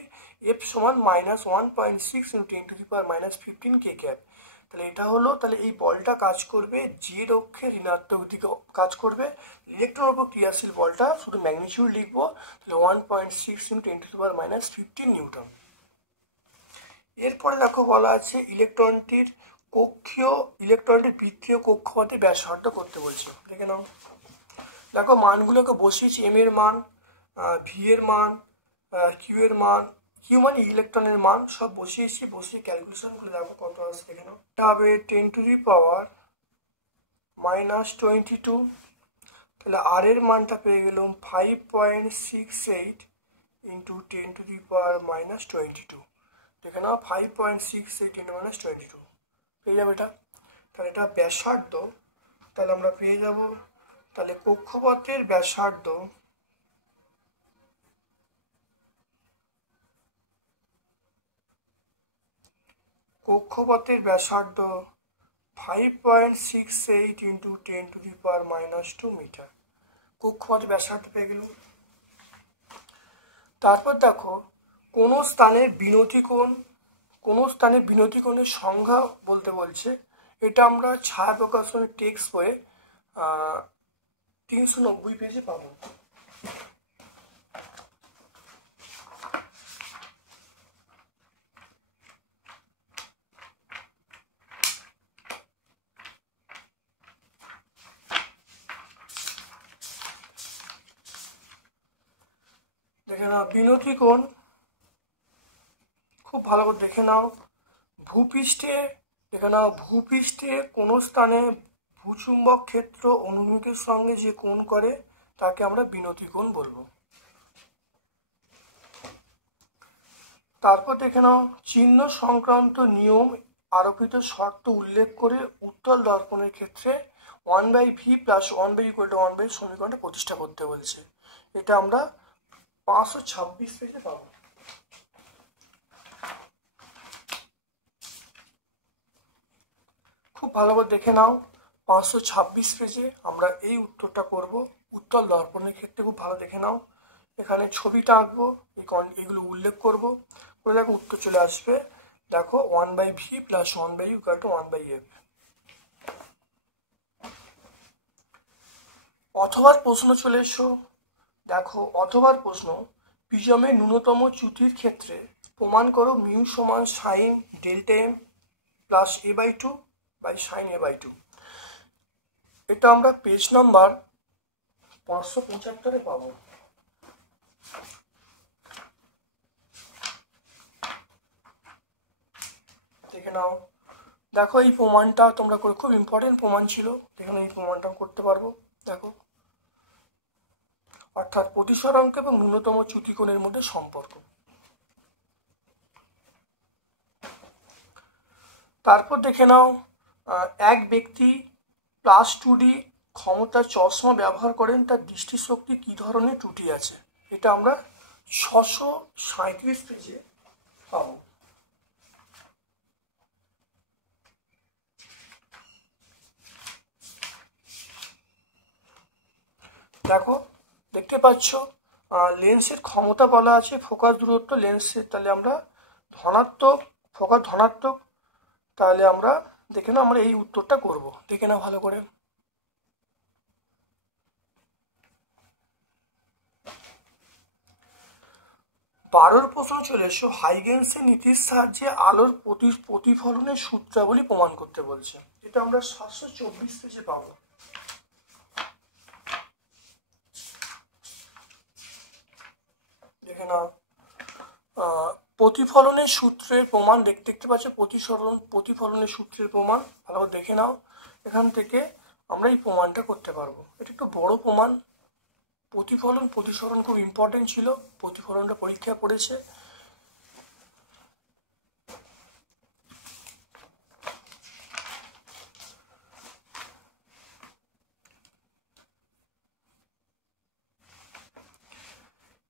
F সমান -1.6 × 10⁻15 K ক্যাপ। তাহলে এটা হলো, তাহলে এই বলটা কাজ করবে জেড অক্ষে ঋণাত্মক দিকে কাজ করবে। ইলেকট্রনের উপর ক্রিয়াশীল বলটা শুধু ম্যাগনিটিউড লিখবো, তাহলে 1.6 × 10⁻15 নিউটন। এরপরে দেখো বলা আছে ইলেকট্রনটির বৃত্তীয় কক্ষপথে ব্যাসার্ধ করতে বলছে। দেখে নাও দেখো মানগুলোকে বসিয়েছি, এম এর মান, ভি এর মান, কিউ এর মান, কিউ মানে ইলেকট্রনের মান সব বসিয়েছি। বসিয়ে ক্যালকুলেশন করে দেখো কত আসছে। দেখে নাও এটা হবে 10⁻22। তাহলে আর এর মানটা পেয়ে গেলাম 5.68 × 10⁻22। দেখে নাও 5.68 × 10⁻22 পেয়ে যাবে এটা। তাহলে এটা ব্যাসার্ধ, তাহলে আমরা পেয়ে যাব তাহলে কক্ষপথের ব্যাসার্ধ কক্ষপথের ব্যাসার্ধ 5.68 × 10⁻2 মিটার। কক্ষপথের ব্যাসার্ধ পেয়ে গেল। তারপর দেখো কোন স্থানের বিনতি কোণের সংজ্ঞা বলতে বলছে। এটা আমরা ছায়া প্রকাশনের টেক্সট বইয়ে 390 পেজে পাবো। নাও বিনতি কোণ, খুব ভালো করে দেখে নাও। ভূপৃষ্ঠে দেখে নাও, ভূপৃষ্ঠে কোনো স্থানে ভূচুম্বক ক্ষেত্র অনুভূমিকের সঙ্গে যে কোণ করে তাকে আমরা বিনতি কোণ বলবো। তারপর দেখে নাও চিহ্ন সংক্রান্ত নিয়ম আরোপিত শর্ত উল্লেখ করে উত্তল দর্পণের ক্ষেত্রে 1/v + 1/1/1 সমীকরণটা প্রতিষ্ঠা করতে বলছে। এটা আমরা 526 পেজে পাবো। খুব ভালো করে দেখে নাও, 526 পেজে আমরা এই উত্তরটা করব উত্তল দর্পণের ক্ষেত্রে। খুব ভালো দেখে নাও, এখানে ছবিটা আঁকবো, এগুলো উল্লেখ করব, করে দেখো উত্তর চলে আসবে। দেখো 1/v + 1/u = 1/f। অথবার প্রশ্ন চলে এসো। দেখো অথবার প্রশ্ন, প্রিজমের ন্যূনতম চ্যুতির ক্ষেত্রে প্রমাণ করো μ = sin Δm + a/2 sin a/2। এটা আমরা পেজ নাম্বার 575 পাবো। দেখে নাও, দেখো এই প্রমাণটা তোমরা করে, খুব ইম্পর্টেন্ট প্রমাণ ছিল, দেখে নাও এই প্রমাণটাও করতে পারবো। দেখো অর্থাৎ প্রতিসরাঙ্ক এবং ন্যূনতম চ্যুতিকোণের মধ্যে সম্পর্ক। তারপর দেখে নাও এক ব্যক্তি +2D ক্ষমতার চশমা ব্যবহার করেন, তার দৃষ্টিশক্তি কি ধরনের ত্রুটি আছে। এটা আমরা 637 পেজে পাবো। দেখো দেখতে পাচ্ছ লেন্সের ক্ষমতা বলা আছে, ফোকাস দূরত্ব লেন্সের, তাহলে আমরা ধনাত্মক, ফোকাস ধনাত্মক, তাহলে আমরা দেখে নাও আমরা এই উত্তরটা করব। দেখে নাও ভালো করে। বারোর প্রশ্ন চলে এসো, হাইগেন্সের নীতির সাহায্যে আলোর প্রতিফলনের সূত্রাবলী প্রমাণ করতে বলছে। এটা আমরা 724 পেজে পাবো। দেখে নাও প্রতিফলনের সূত্রের প্রমাণ, দেখতে পাচ্ছ প্রতিফলনের সূত্রের প্রমাণ, ভালো করে দেখে নাও। এখান থেকে আমরা এই প্রমাণটা করতে পারবো। এটা একটু বড় প্রমাণ। প্রতিফলন প্রতিসরণ খুব ইম্পর্টেন্ট ছিল, প্রতিফলনটা পরীক্ষা পড়েছে।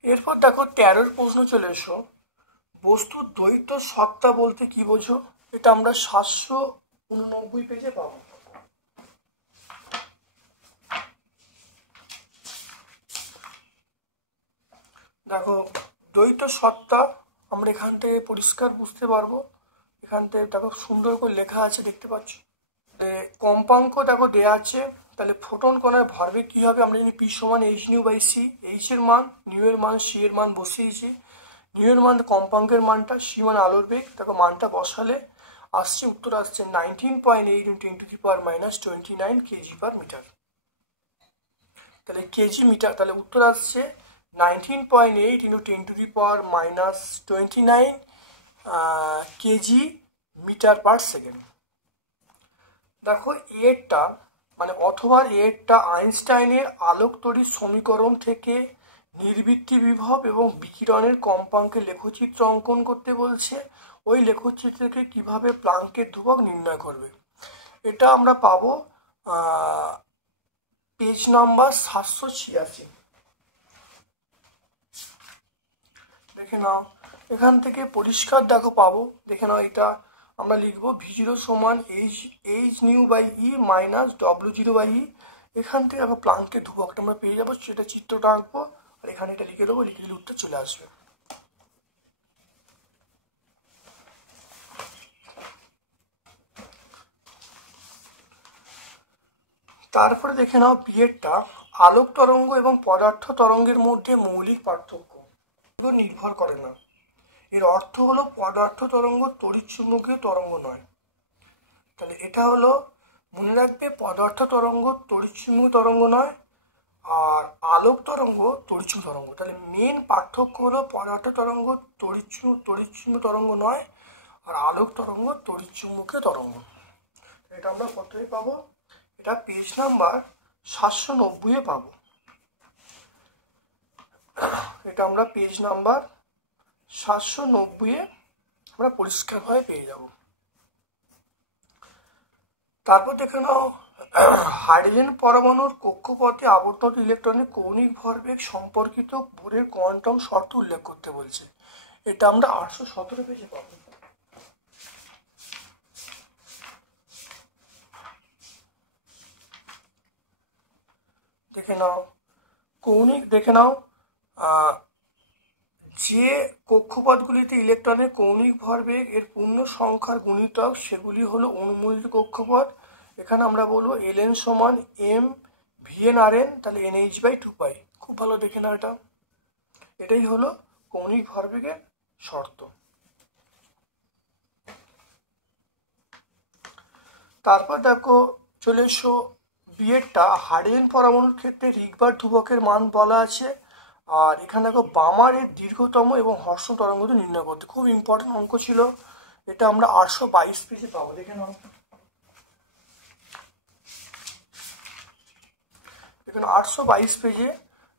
এরপর দেখো 13 প্রশ্ন চলে এসো, বস্তুর দ্বৈত সত্তা বলতে কি বোঝো। এটা আমরা 789 পেজে পাবো। দেখো দ্বৈত সত্তা আমরা এখান থেকে পরিষ্কার বুঝতে পারবো। এখান থেকে দেখো সুন্দর করে লেখা আছে, দেখতে পাচ্ছ। কম্পাঙ্ক দেখো দেয়া আছে, তাহলে ফোটন কণার ভরবেগ কি হবে, আমরা জানি p = h/c, h এর মান, নিউ এর মান, c এর মান বসিয়েছি। নিউ এর মান কম্পাঙ্কের মানটা, c মানে আলোর বেগ, দেখো মানটা বসালে আসছে, উত্তর আসছে 19.8 × 10⁻29 kg/m। তাহলে কেজি মিটার, তাহলে উত্তর আসছে 19.8 × 10⁻29 kg/s। দেখো এরটা মানে অথবা এরটা আইনস্টাইনের আলোকতড়িৎ সমীকরণ থেকে নির্বৃত্তি বিভব এবং বিকিরণের কম্পাঙ্কের লেখচিত্র অঙ্কন করতে বলছে। ওই লেখচিত্র থেকে কিভাবে প্লাঙ্কের ধ্রুবক নির্ণয় করবে। এটা আমরা পাবো পেজ নাম্বার 786। দেখে নাও এখান থেকে পরিষ্কার দেখো পাবো। দেখে নাও এটা আমরা লিখবো v0 = h/e - w0/e। এখান থেকে দেখো প্লাঙ্কের ধ্রুবকটা আমরা পেয়ে যাবো, সেটা চিত্রটা আঁকবো আর এখানে এটা লিখে দেবো, লিখে দিলে উত্তর চলে আসবে। তারপরে দেখে নাও বিয়েরটা, আলোক তরঙ্গ এবং পদার্থ তরঙ্গের মধ্যে মৌলিক পার্থক্য এগুলো নির্ভর করে না। এর অর্থ হলো পদার্থ তরঙ্গ তড়িৎচুম্বকীয় তরঙ্গ নয়। তাহলে এটা হলো মনে রাখবে, পদার্থ তরঙ্গ তড়িৎচুম্বকীয় তরঙ্গ নয়, আর আলোক তরঙ্গ তড়িৎচুম্বক তরঙ্গ। তাহলে মেন পার্থক্য হলো পরাবর্তক তরঙ্গ তড়িৎচুম্বক তরঙ্গ নয়, আর আলোক তরঙ্গ তড়িৎচুম্বকীয় তরঙ্গ। এটা আমরা কোথায় পাবো? এটা পেজ নাম্বার 790-এ পাবো। এটা আমরা পেজ নাম্বার 790-এ আমরা পরিষ্কারভাবে পেয়ে যাব। তারপর দেখে নাও, হাইড্রোজেন পরমাণুর কক্ষপথে আবর্তন ইলেকট্রনের কৌণিক ভরবেগ সম্পর্কিত বোরের কোয়ান্টাম শর্ত উল্লেখ করতে বলছে। এটা আমরা 817 পেজে পাবো। দেখে নাও কৌণিক, দেখে নাও যে কক্ষপথগুলিতে ইলেকট্রনের কৌণিক ভরবেগ এর পূর্ণ সংখ্যার গুণিতক সেগুলি হলো অনুমোদিত কক্ষপথ। এখানে আমরা বলবো ln সমান m vn rn, তাহলে nh/2π। খুব ভালো দেখে নাও, এটাই হলো কৌণিক ভরবেগের শর্ত। তারপর দেখো চলে এসো বিয়েরটা, হাইড্রোজেন পরমাণুর ক্ষেত্রে রিগবার ধ্রুবকের মান বলা আছে। আর এখানে দেখো বামারের দীর্ঘতম এবং হর্ষ তরঙ্গ নির্ণয় করতে, খুব ইম্পর্টেন্ট অঙ্ক ছিল। এটা আমরা 822 পেজে পাবো। দেখে নাও, এখানে 822 পেজে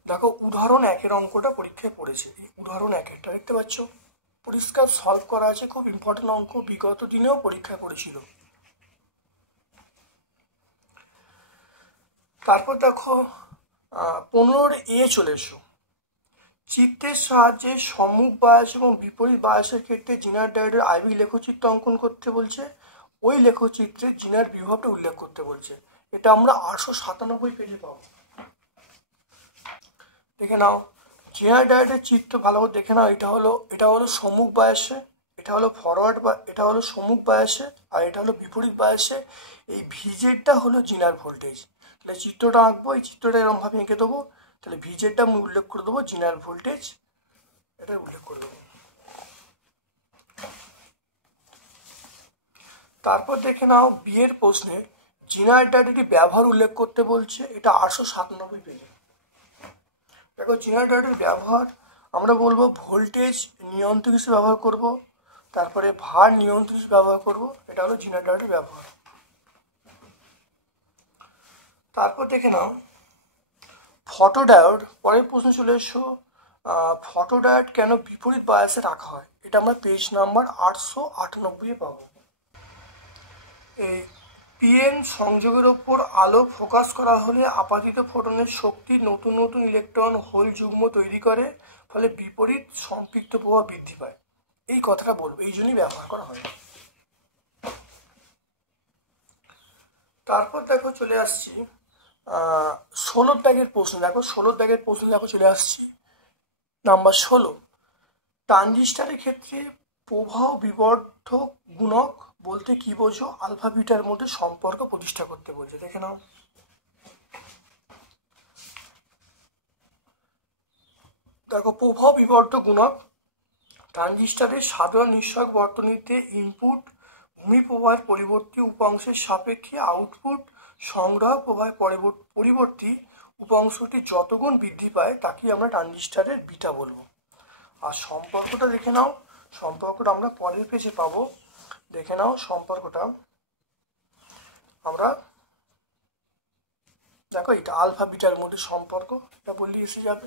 দেখো উদাহরণ 1-এর অঙ্কটা পরীক্ষায় পড়েছে। এই উদাহরণ 1-এরটা দেখতে পাচ্ছ, পরিষ্কার সলভ করা আছে, খুব ইম্পর্টেন্ট অঙ্ক, বিগত দিনেও পরীক্ষায় পড়েছিল। তারপর দেখো 15-এ চলে এসো, চিত্রের সাহায্যে সম্মুখ বায়াস এবং বিপরীত বায়াসের ক্ষেত্রে জিনার ডায়োডের আইবিক লেখচিত্র অঙ্কন করতে বলছে। ওই লেখচিত্রে জিনার বিভবটা উল্লেখ করতে বলছে। এটা আমরা 897 পেজে পাবো। দেখে নাও জিনার ডায়োডের চিত্র ভালো করে দেখে নাও। এটা হলো সম্মুখ বায়াসে, এটা হলো ফরওয়ার্ড বা এটা হলো সম্মুখ বায়াসে, আর এটা হলো বিপরীত বায়াসে। এই ভিজেডটা হলো জিনার ভোল্টেজ। তাহলে চিত্রটা আঁকবো, এই চিত্রটা এরকমভাবে এঁকে দেবো। তাহলে ভিজেডটা আমি উল্লেখ করে দেবো, জিনার ভোল্টেজ এটা উল্লেখ করে দেবো। তারপর দেখে নাও বিয়ের প্রশ্নে জিনার ডায়োডের ব্যবহার উল্লেখ করতে বলছে। এটা 897 পেজে। দেখো জিনার ডায়োডের ব্যবহার আমরা বলবো ভোল্টেজ নিয়ন্ত্রক হিসেবে ব্যবহার করব, তারপরে ভার নিয়ন্ত্রক হিসেবে ব্যবহার করব। এটা হলো জিনার ডায়োডের ব্যবহার। তারপর দেখে নাও ফটোডায়োড, পরের প্রশ্ন চলে এসো, ফটোডায়োড কেন বিপরীত বায়াসে রাখা হয়? এটা আমরা পেজ নাম্বার 898-এ পাবো। এই পিএন সংযোগের ওপর আলো ফোকাস করা হলে আপাতিত ফোটনের শক্তি নতুন নতুন ইলেকট্রন হোল যুগ্ম তৈরি করে, ফলে বিপরীত সম্পৃক্ত প্রভাব বৃদ্ধি পায়। এই কথাটা বলবো, এই জন্যই ব্যবহার করা হয়। তারপর দেখো চলে আসছি 16 দাগের প্রশ্ন। দেখো 16 দাগের প্রশ্ন দেখো চলে আসছি নাম্বার 16। ট্রানজিস্টারের ক্ষেত্রে প্রবাহ বিবর্ধক গুণক বলতে কি বোঝো? আলফা বিটার মধ্যে সম্পর্ক প্রতিষ্ঠা করতে বলছে। দেখে নাও, দেখো প্রবাহ বিবর্ধক গুণক ট্রানজিস্টারের সাধারণ নিঃসরণ বর্তনীতে ইনপুট ভূমি প্রবাহের পরিবর্তী উপাংশের সাপেক্ষে আউটপুট সংগ্রহ প্রবাহের পরিবর্তী উপাংশটি যতগুণ বৃদ্ধি পায় তাকে আমরা ট্রানজিস্টারের বিটা বলবো। আর সম্পর্কটা দেখে নাও, সম্পর্কটা আমরা পরের পেজে পাবো। দেখে নাও সম্পর্কটা আমরা, দেখো এটা আলফা বিটার মধ্যে সম্পর্ক, এটা বললে এসে যাবে।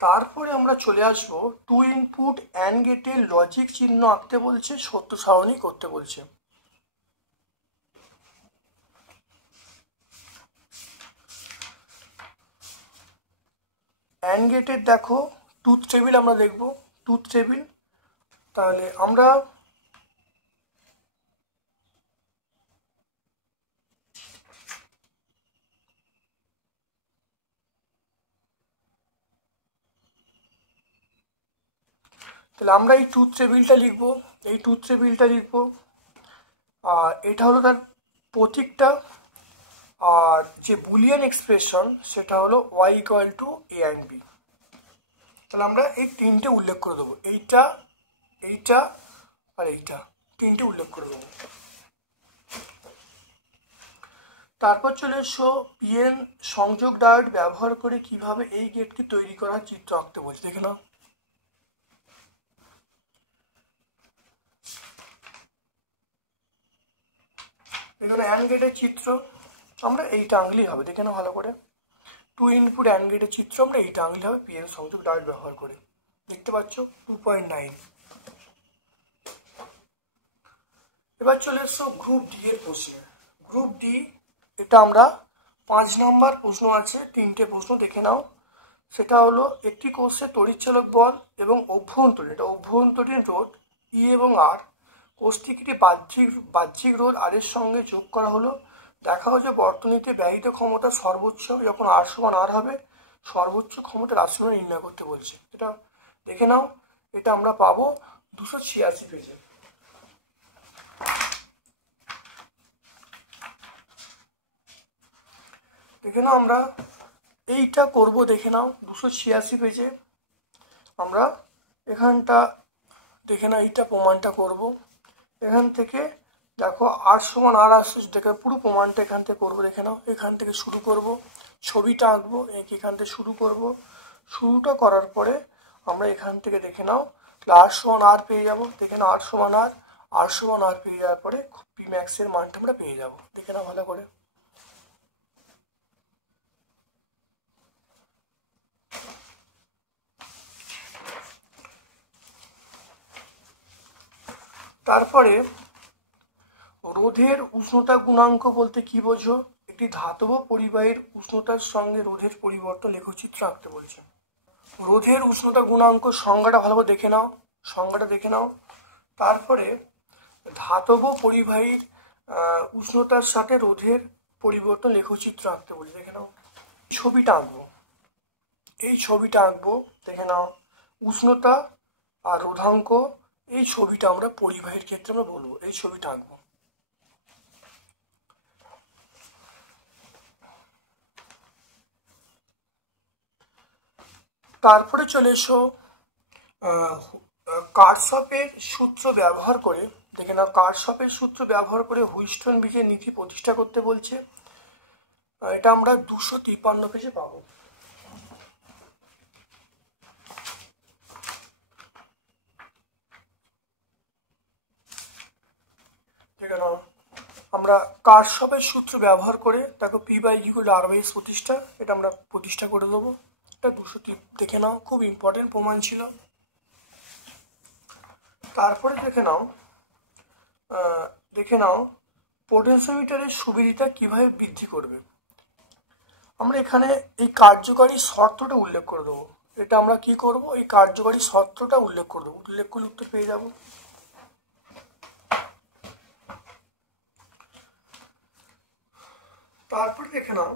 তারপরে আমরা চলে আসবো 2 ইনপুট অ্যান্ড গেটে লজিক চিহ্ন আঁকতে বলছে, সত্য সারণী করতে বলছে। অ্যান্ড গেটের দেখো ট্রুথ টেবিল আমরা দেখবো, ট্রুথ টেবিল। তাহলে আমরা এই ট্রুথ টেবিলটা লিখবো, এই ট্রুথ টেবিলটা লিখবো। আর এটা হলো তার প্রতীকটা, আর যে বুলিয়ান এক্সপ্রেশন সেটা হলো y = a and b। তাহলে আমরা এই তিনটে উল্লেখ করে দেবো, এইটা এইটা আর এইটা, তিনটে উল্লেখ করে দেবো। তারপর চলে এসো পিএন সংযোগ ডায়োড ব্যবহার করে কিভাবে এই গেটটি তৈরি করার চিত্র আঁকতে বলছি, দেখে নাও। এখানে অ্যান্ড গেটের চিত্র আমরা এইটা আঁকলেই হবে, দেখে নাও ভালো করে। 2 ইনপুট অ্যান্ড গেটের চিত্র আমরা এইটা আঁকলে হবে পিএন সংযোগ ডায়োড ব্যবহার করে। দেখতে পাচ্ছ 2.9। এবার চলে এসো গ্রুপ ডি এর প্রশ্নে। গ্রুপ ডি এটা আমরা 5 নম্বর প্রশ্ন আছে, 3টে প্রশ্ন দেখে নাও। সেটা হলো একটি কোষে তড়িৎচালক বল এবং অভ্যন্তরীণ রোধ ই এবং আর কোষটিকে একটি বাহ্যিক রোধ আর এর সঙ্গে যোগ করা হলো। দেখা হলো যে বর্তনীতে ব্যয়িত ক্ষমতা সর্বোচ্চ যখন আর সমান আর হবে, সর্বোচ্চ ক্ষমতা রাশিমালা নির্ণয় করতে বলছে। এটা দেখে নাও, এটা আমরা পাবো 286 পেজে। দেখে নাও আমরা এইটা করব, দেখে নাও 286 পেজে আমরা এখানটা দেখে নাও এইটা প্রমাণটা করব। এখান থেকে দেখো আর সমান আর আসছে, দেখে পুরো প্রমাণটা এখান থেকে করবো। দেখে নাও এখান থেকে শুরু করব, ছবিটা আঁকবো, এখান থেকে শুরু করব। শুরুটা করার পরে আমরা এখান থেকে দেখে নাও আর সমান আর পেয়ে যাব। দেখে নাও আর সমান আর পেয়ে যাওয়ার পরে পি ম্যাক্সের মানটা আমরা পেয়ে যাব। দেখে নাও ভালো করে। তারপরে রোধের উষ্ণতা গুণাঙ্ক বলতে কি বোঝো? একটি ধাতব পরিবাহীর উষ্ণতার সঙ্গে রোধের পরিবর্তন লেখচিত্র আঁকতে বলেছে। রোধের উষ্ণতা গুণাঙ্ক সংজ্ঞাটা ভালো করে দেখে নাও, সংজ্ঞাটা দেখে নাও। তারপরে ধাতব পরিবাহীর উষ্ণতার সাথে রোধের পরিবর্তন লেখচিত্র আঁকতে বলি, দেখে নাও। ছবিটা আঁকবো, এই ছবিটা আঁকবো, দেখে নাও। উষ্ণতা আর রোধাঙ্ক, এই ছবিটা আমরা পরিবাহীর ক্ষেত্রে আমরা বলবো, এই ছবিটা আঁকবো। তারপরে চলে এসো কারশফের সূত্র ব্যবহার করে, দেখে নাও কারশফের সূত্র ব্যবহার করে হুইস্টন ব্রিজের নীতি প্রতিষ্ঠা করতে বলছে। এটা আমরা 253 পেজে পাবো। দেখে নাও আমরা কারশফের সূত্র ব্যবহার করে দেখো P by equal R by S প্রতিষ্ঠা, এটা আমরা প্রতিষ্ঠা করে দেবো। এটা 203 দেখে নাও, খুব ইম্পর্টেন্ট প্রমাণ ছিল। তারপরে দেখে নাও পোটেনশিওমিটারের সুবিধিটা কিভাবে বৃদ্ধি করবে। আমরা এখানে এই কার্যকারী শর্তটা উল্লেখ করে দেবো। এটা আমরা কি করব, এই কার্যকারী শর্তটা উল্লেখ করে দেবো, উল্লেখ করলে উত্তর পেয়ে যাব। তারপরে দেখে নাও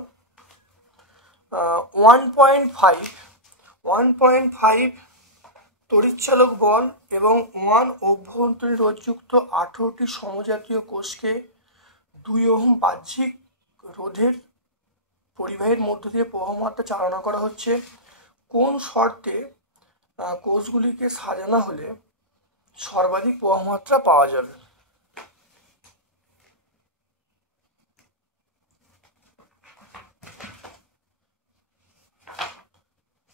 1.5 তড়িৎচালক বল এবং 1 অভ্যন্তরীণ রোধযুক্ত 18টি সমজাতীয় কোষকে 2 ওহম বাহ্যিক রোধের পরিবাহীর মধ্য দিয়ে প্রবাহমাত্রা চালনা করা হচ্ছে। কোন শর্তে কোষগুলিকে সাজানো হলে সর্বাধিক প্রবাহমাত্রা পাওয়া যাবে?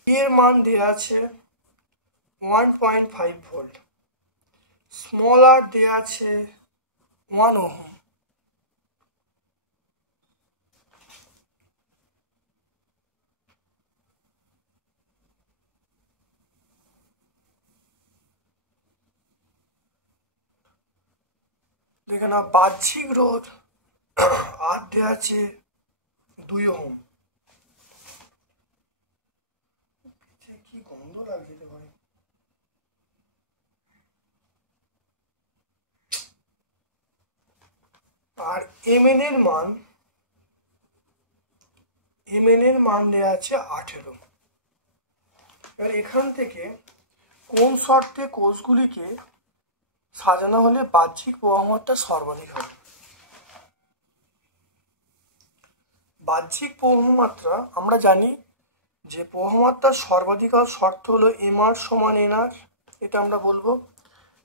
এর মান দেওয়া আছে 1.5 ভোল্ট, স্মল আর দেওয়া আছে 1 ওহম। দেখে না বাহ্যিক রোধ আর দেওয়া আছে 2 ওহম। কি গন্ধ লাগছে ভাই। আর এমএন এর মান দেওয়া আছে 18। এবার এখান থেকে কোন শর্তে কোষগুলিকে সাজানো হলে বাহ্যিক প্রবাহমাত্রা সর্বাধিক হবে? বাহ্যিক প্রবাহমাত্রা আমরা জানি যে প্রবাহমাত্রার সর্বাধিক শর্ত হলো এম আর সমান এন আর, এটা আমরা বলবো।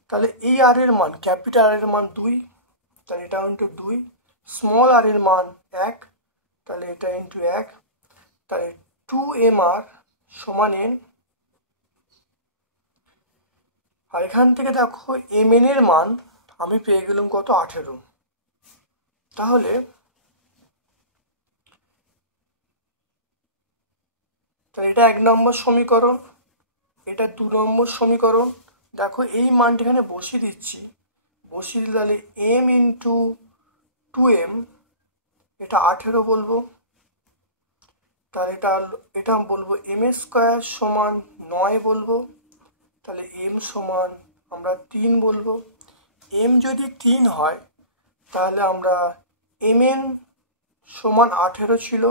তাহলে এই আর এর মান, ক্যাপিটাল আর এর মান 2, তাহলে এটা কিন্তু 2, স্মল আর এর মান 1, তাহলে এটা ইন্টু 1, তাহলে 2mr সমান n। আর এখান থেকে দেখো mn এর মান আমি পেয়ে গেলাম কত, 18। তাহলে এটা 1 নম্বর সমীকরণ, এটা 2 নম্বর সমীকরণ। দেখো এই মানটা এখানে বসিয়ে দিচ্ছি, বসিয়ে দিলে তাহলে m ইন্টু 2m, এটা 18 বলবো। তাহলে এটা বলবো m স্কোয়ার সমান 9 বলবো। তাহলে m সমান আমরা 3 বলবো। m যদি 3 হয় তাহলে আমরা mn সমান 18 ছিল,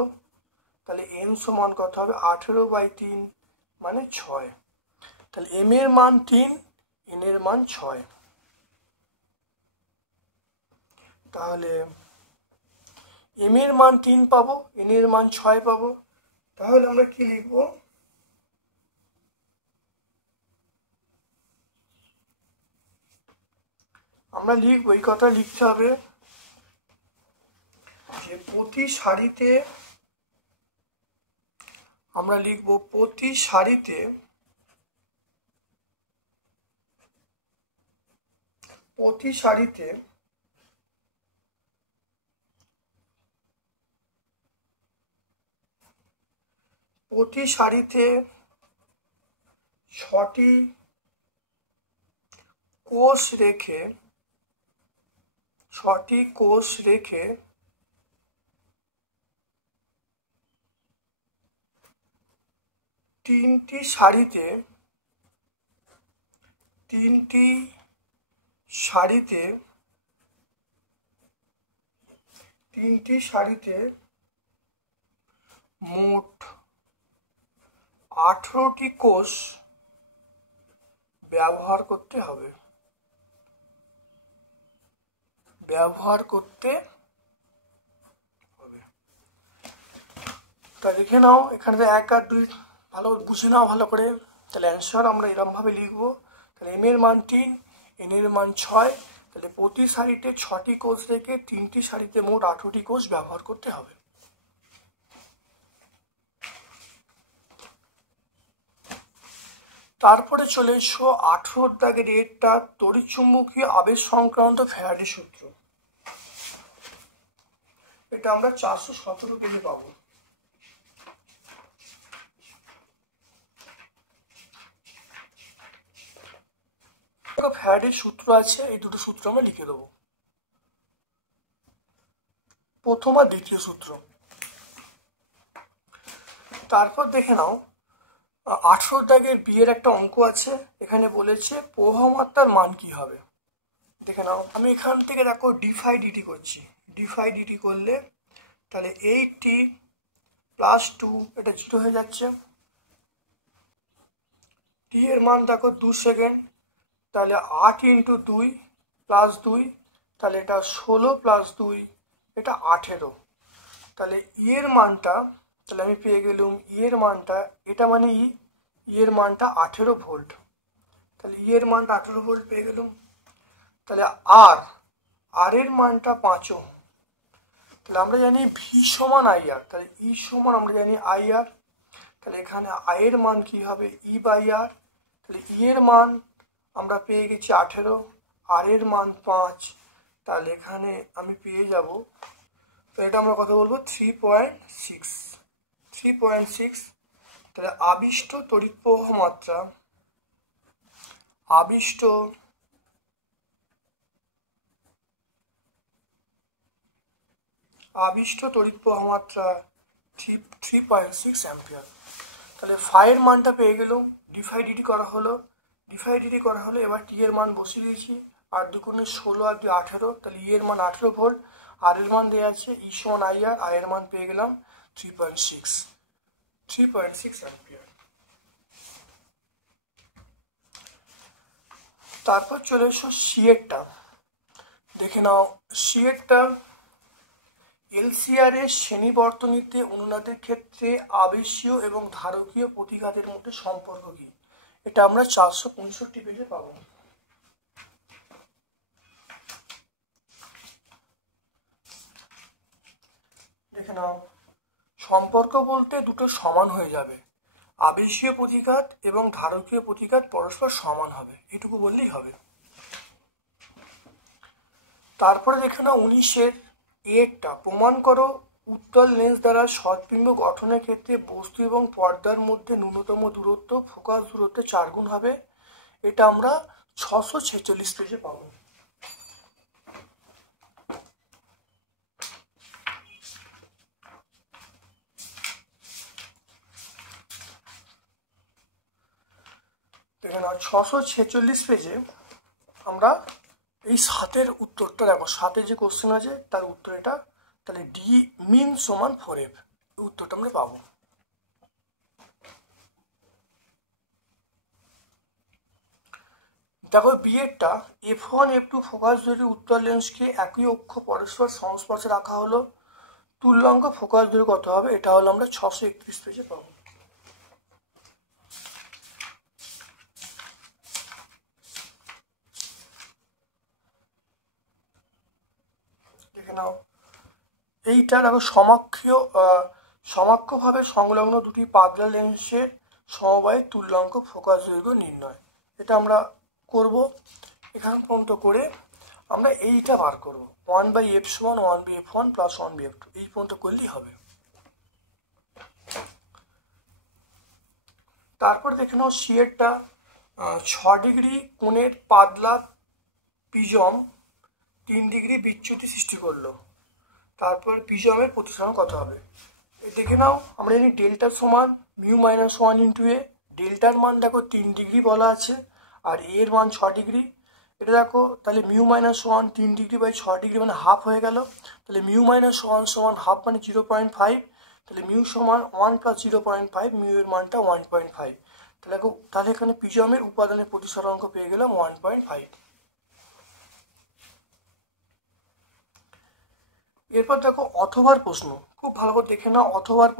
তাহলে m সমান কত হবে, 18/3 মানে 6। তাহলে m এর মান 3, n এর মান 6। তাহলে m এর মান 3 পাবো, n এর মান 6 পাবো। তাহলে আমরা কি লিখবো, আমরা লিখবো, এই কথা লিখতে হবে যে প্রতি সারিতে, আমরা লিখবো প্রতি সারিতে প্রতি সারিতে 6টি কোষ রেখে 3টি সারিতে মোট 18টি কোষ ব্যবহার করতে হবে। তা লিখে নাও, এখানে 1 আর 2 ভালো বুঝে নাও ভালো করে। তাহলে অ্যান্সার আমরা এরকমভাবে লিখবো। তাহলে m এর মান 3, n এর মান 6। তাহলে প্রতি সারিতে 6টি কোষ রেখে 3টি সারিতে মোট 18টি কোষ ব্যবহার করতে হবে। তারপরে চলে এসো 18 দাগের এরটা, তড়িৎচুম্বকীয় আবেশ সংক্রান্ত ফ্যারাডে সূত্র। এটা আমরা 417 পেজে পাবো। ফ্যারাডের সূত্র আছে, এই দুটো সূত্র আমরা লিখে দেবো, প্রথম আর দ্বিতীয় সূত্র। তারপর দেখে নাও 18 দাগের বিয়ের একটা অঙ্ক আছে, এখানে বলেছে প্রবাহমাত্রার মান কি হবে। দেখে নাও, আমি এখান থেকে দেখো ডিফাই ডিটি করছি। ডিফাই ডিটি করলে তাহলে 8t + 2 এটা 0 হয়ে যাচ্ছে। t এর মান দেখো 2 সেকেন্ড, তাহলে 8 × 2 + 2, তাহলে এটা 16 + 2 এটা 18। তাহলে ই এর মানটা, তাহলে আমি পেয়ে গেলাম ই এর মানটা, এটা মানে ই এর মানটা 18 ভোল্ট। তাহলে ই এর মানটা 18 ভোল্ট পেয়ে গেলাম। তাহলে আর এর মানটা 5 ওহম। তাহলে আমরা জানি ভি সমান আইআর, তাহলে ই সমান আমরা জানি আইআর। তাহলে এখানে আই এর মান কি হবে, ই/আর। তাহলে ই এর মান আমরা পেয়ে গেছি 18, আর এর মান 5, তাহলে এখানে আমি পেয়ে যাব, তো এটা আমরা কথা বলবো 3.6। তাহলে আবিষ্ট তড়িৎ প্রবাহ মাত্রা, আবিষ্ট তড়িৎ প্রবাহ মাত্রা 3.6 অ্যাম্পিয়ার। তাহলে ফাইয়ের মানটা পেয়ে গেল, ডিফাই ডিটি করা হলো। এবার টি এর মান বসিয়ে দিয়েছি, 8 × 2 = 16, আর 2 18, তাহলে ই এর মান 18 ভোল্ট, আর এর মান দেওয়া আছে ই সমান আইআর, আর এর মান পেয়ে গেলাম 3.6 অ্যাম্পিয়ার। তারপর চলে এসো সিএরটা। দেখে নাও সিএরটা, এলসিআর এর শ্রেণী বর্তনীতে অনুনাদের ক্ষেত্রে আবেশীয় এবং ধারকীয় প্রতিঘাতের মধ্যে সম্পর্ক কি, এটা আমরা 465 পেজে পাবো। দেখে নাও সম্পর্ক বলতে দুটো সমান হয়ে যাবে, আবেশীয় প্রতিঘাত এবং ধারকীয় প্রতিঘাত পরস্পর সমান হবে, এটুকু বললেই হবে। তারপরে দেখে না 19-এর একটা প্রমাণ করো উত্তল লেন্স দ্বারা সৎবিম্ব গঠনের ক্ষেত্রে বস্তু এবং পর্দার মধ্যে ন্যূনতম দূরত্ব ফোকাস দূরত্বে 4 গুণ হবে। এটা আমরা 646 পেজে পাবো। দেখে নাও 646 পেজে আমরা এই 7-এর উত্তরটা দেখো, 7-এ যে কোশ্চেন আছে তার উত্তর এটা। তাহলে ডি মিন সমান 4f, এই উত্তরটা আমরা পাবো। দেখো বিয়েরটা f1 f2 ফোকাস দৈর্ঘ্য উত্তল লেন্সকে একই অক্ষ পরস্পর সংস্পর্শে রাখা হলো, তুল্যাঙ্ক ফোকাস দৈর্ঘ্য কত হবে, এটা হলো আমরা 631 পেজে পাবো। দেখে নাও এইটা দেখো সমাক্ষভাবে সংলগ্ন দুটি পাতলা লেন্সের সমবায়ে তুল্যাঙ্ক ফোকাস দৈর্ঘ্য নির্ণয়, এটা আমরা করব। এখান পর্যন্ত করে আমরা এইটা বার করব, 1/f সমান 1/f1 প্লাস 1/f2, এই পর্যন্ত করলেই হবে। তারপর দেখে নাও সিয়েরটা 6 ডিগ্রি কোণের পাতলা প্রিজম 3 ডিগ্রি বিচ্যুতি সৃষ্টি করলো, তারপর প্রিজমের প্রতিসরণ কত হবে। দেখে নাও আমরা জানি ডেল্টা সমান μ-1 ইন্টু এ, ডেল্টার মান দেখো 3 ডিগ্রি বলা আছে আর এর মান 6 ডিগ্রি। এটা দেখো তাহলে μ-1 3 ডিগ্রি বাই 6 ডিগ্রি মানে হাফ হয়ে গেল, তাহলে μ-1 সমান হাফ মানে 0.5, তাহলে মিউ সমান 1 প্লাস 0.5, মিউ এর মানটা 1.5, তাহলে এখানে প্রিজমের উপাদানের প্রতিসরণ পেয়ে গেলাম 1.5। এরপর দেখো অথবার প্রশ্ন, খুব ভালো করে দেখে নাও অথবার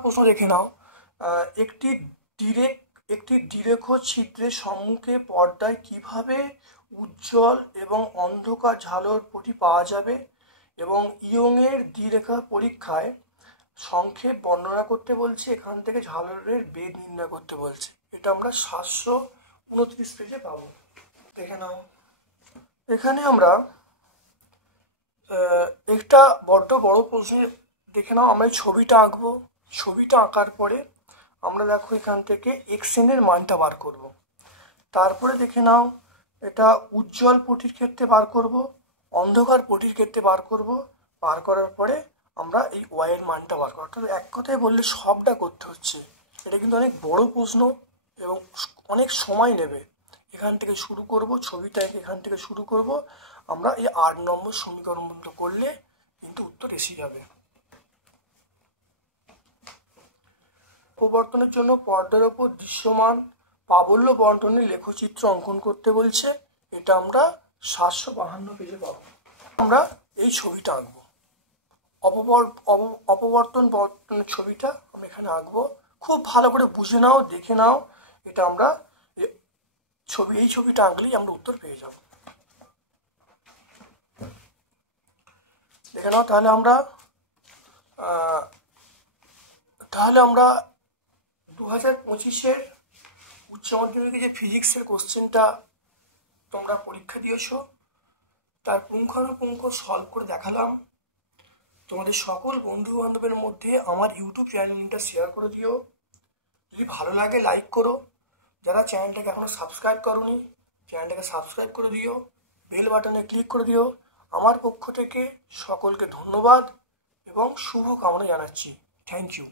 প্রশ্ন দেখে নাও। একটি দ্বিরেখ ছিদ্রের সম্মুখে পর্দায় কিভাবে উজ্জ্বল এবং অন্ধকার ঝালর পটি পাওয়া যাবে এবং ইয়ংয়ের দ্বিরেখা পরীক্ষায় সংক্ষেপ বর্ণনা করতে বলছে, এখান থেকে ঝালরের বেগ নির্ণয় করতে বলছে, এটা আমরা 729 পেজে পাবো। দেখে নাও এখানে আমরা একটা বড্ড বড় প্রশ্ন দেখে নাও, আমরা ছবিটা আঁকবো, ছবিটা আঁকার পরে আমরা দেখো এখান থেকে xn এর মানটা বার করব। তারপরে দেখে নাও এটা উজ্জ্বল পটির ক্ষেত্রে বার করব, অন্ধকার পটির ক্ষেত্রে বার করব, বার করার পরে আমরা এই y এর মানটা বার করব। অর্থাৎ এক কথায় বললে সবটা করতে হচ্ছে, এটা কিন্তু অনেক বড় প্রশ্ন এবং অনেক সময় নেবে। এখান থেকে শুরু করব, ছবিটা এখান থেকে শুরু করব, আমরা এই 8 নম্বর সমীকরণ পর্যন্ত করলে কিন্তু উত্তর এসে যাবে। প্রবর্তনের জন্য পর্দার ওপর দৃশ্যমান প্রাবল্য বণ্টনের লেখচিত্র অঙ্কন করতে বলছে, এটা আমরা 752 পেজে পাবো। আমরা এই ছবিটা আঁকবো, অপবর্তন বর্তনের ছবিটা আমরা এখানে আঁকবো, খুব ভালো করে বুঝে নাও, দেখে নাও, এটা আমরা এই ছবিটা আঁকলেই আমরা উত্তর পেয়ে যাব। দেখে নাও তাহলে আমরা 2025-এর উচ্চ মাধ্যমিকে যে ফিজিক্সের কোশ্চেনটা তোমরা পরীক্ষা দিয়েছো তার পুঙ্খানুপুঙ্খ সলভ করে দেখালাম। তোমাদের সকল বন্ধু বান্ধবের মধ্যে আমার ইউটিউব চ্যানেলটা শেয়ার করে দিও, যদি ভালো লাগে লাইক করো, যারা চ্যানেলটাকে এখনো সাবস্ক্রাইব করোনি চ্যানেলটাকে সাবস্ক্রাইব করে দিও, বেল বাটনে ক্লিক করে দিও। আমার পক্ষ থেকে সকলকে ধন্যবাদ এবং শুভ কামনা জানাচ্ছি। Thank you.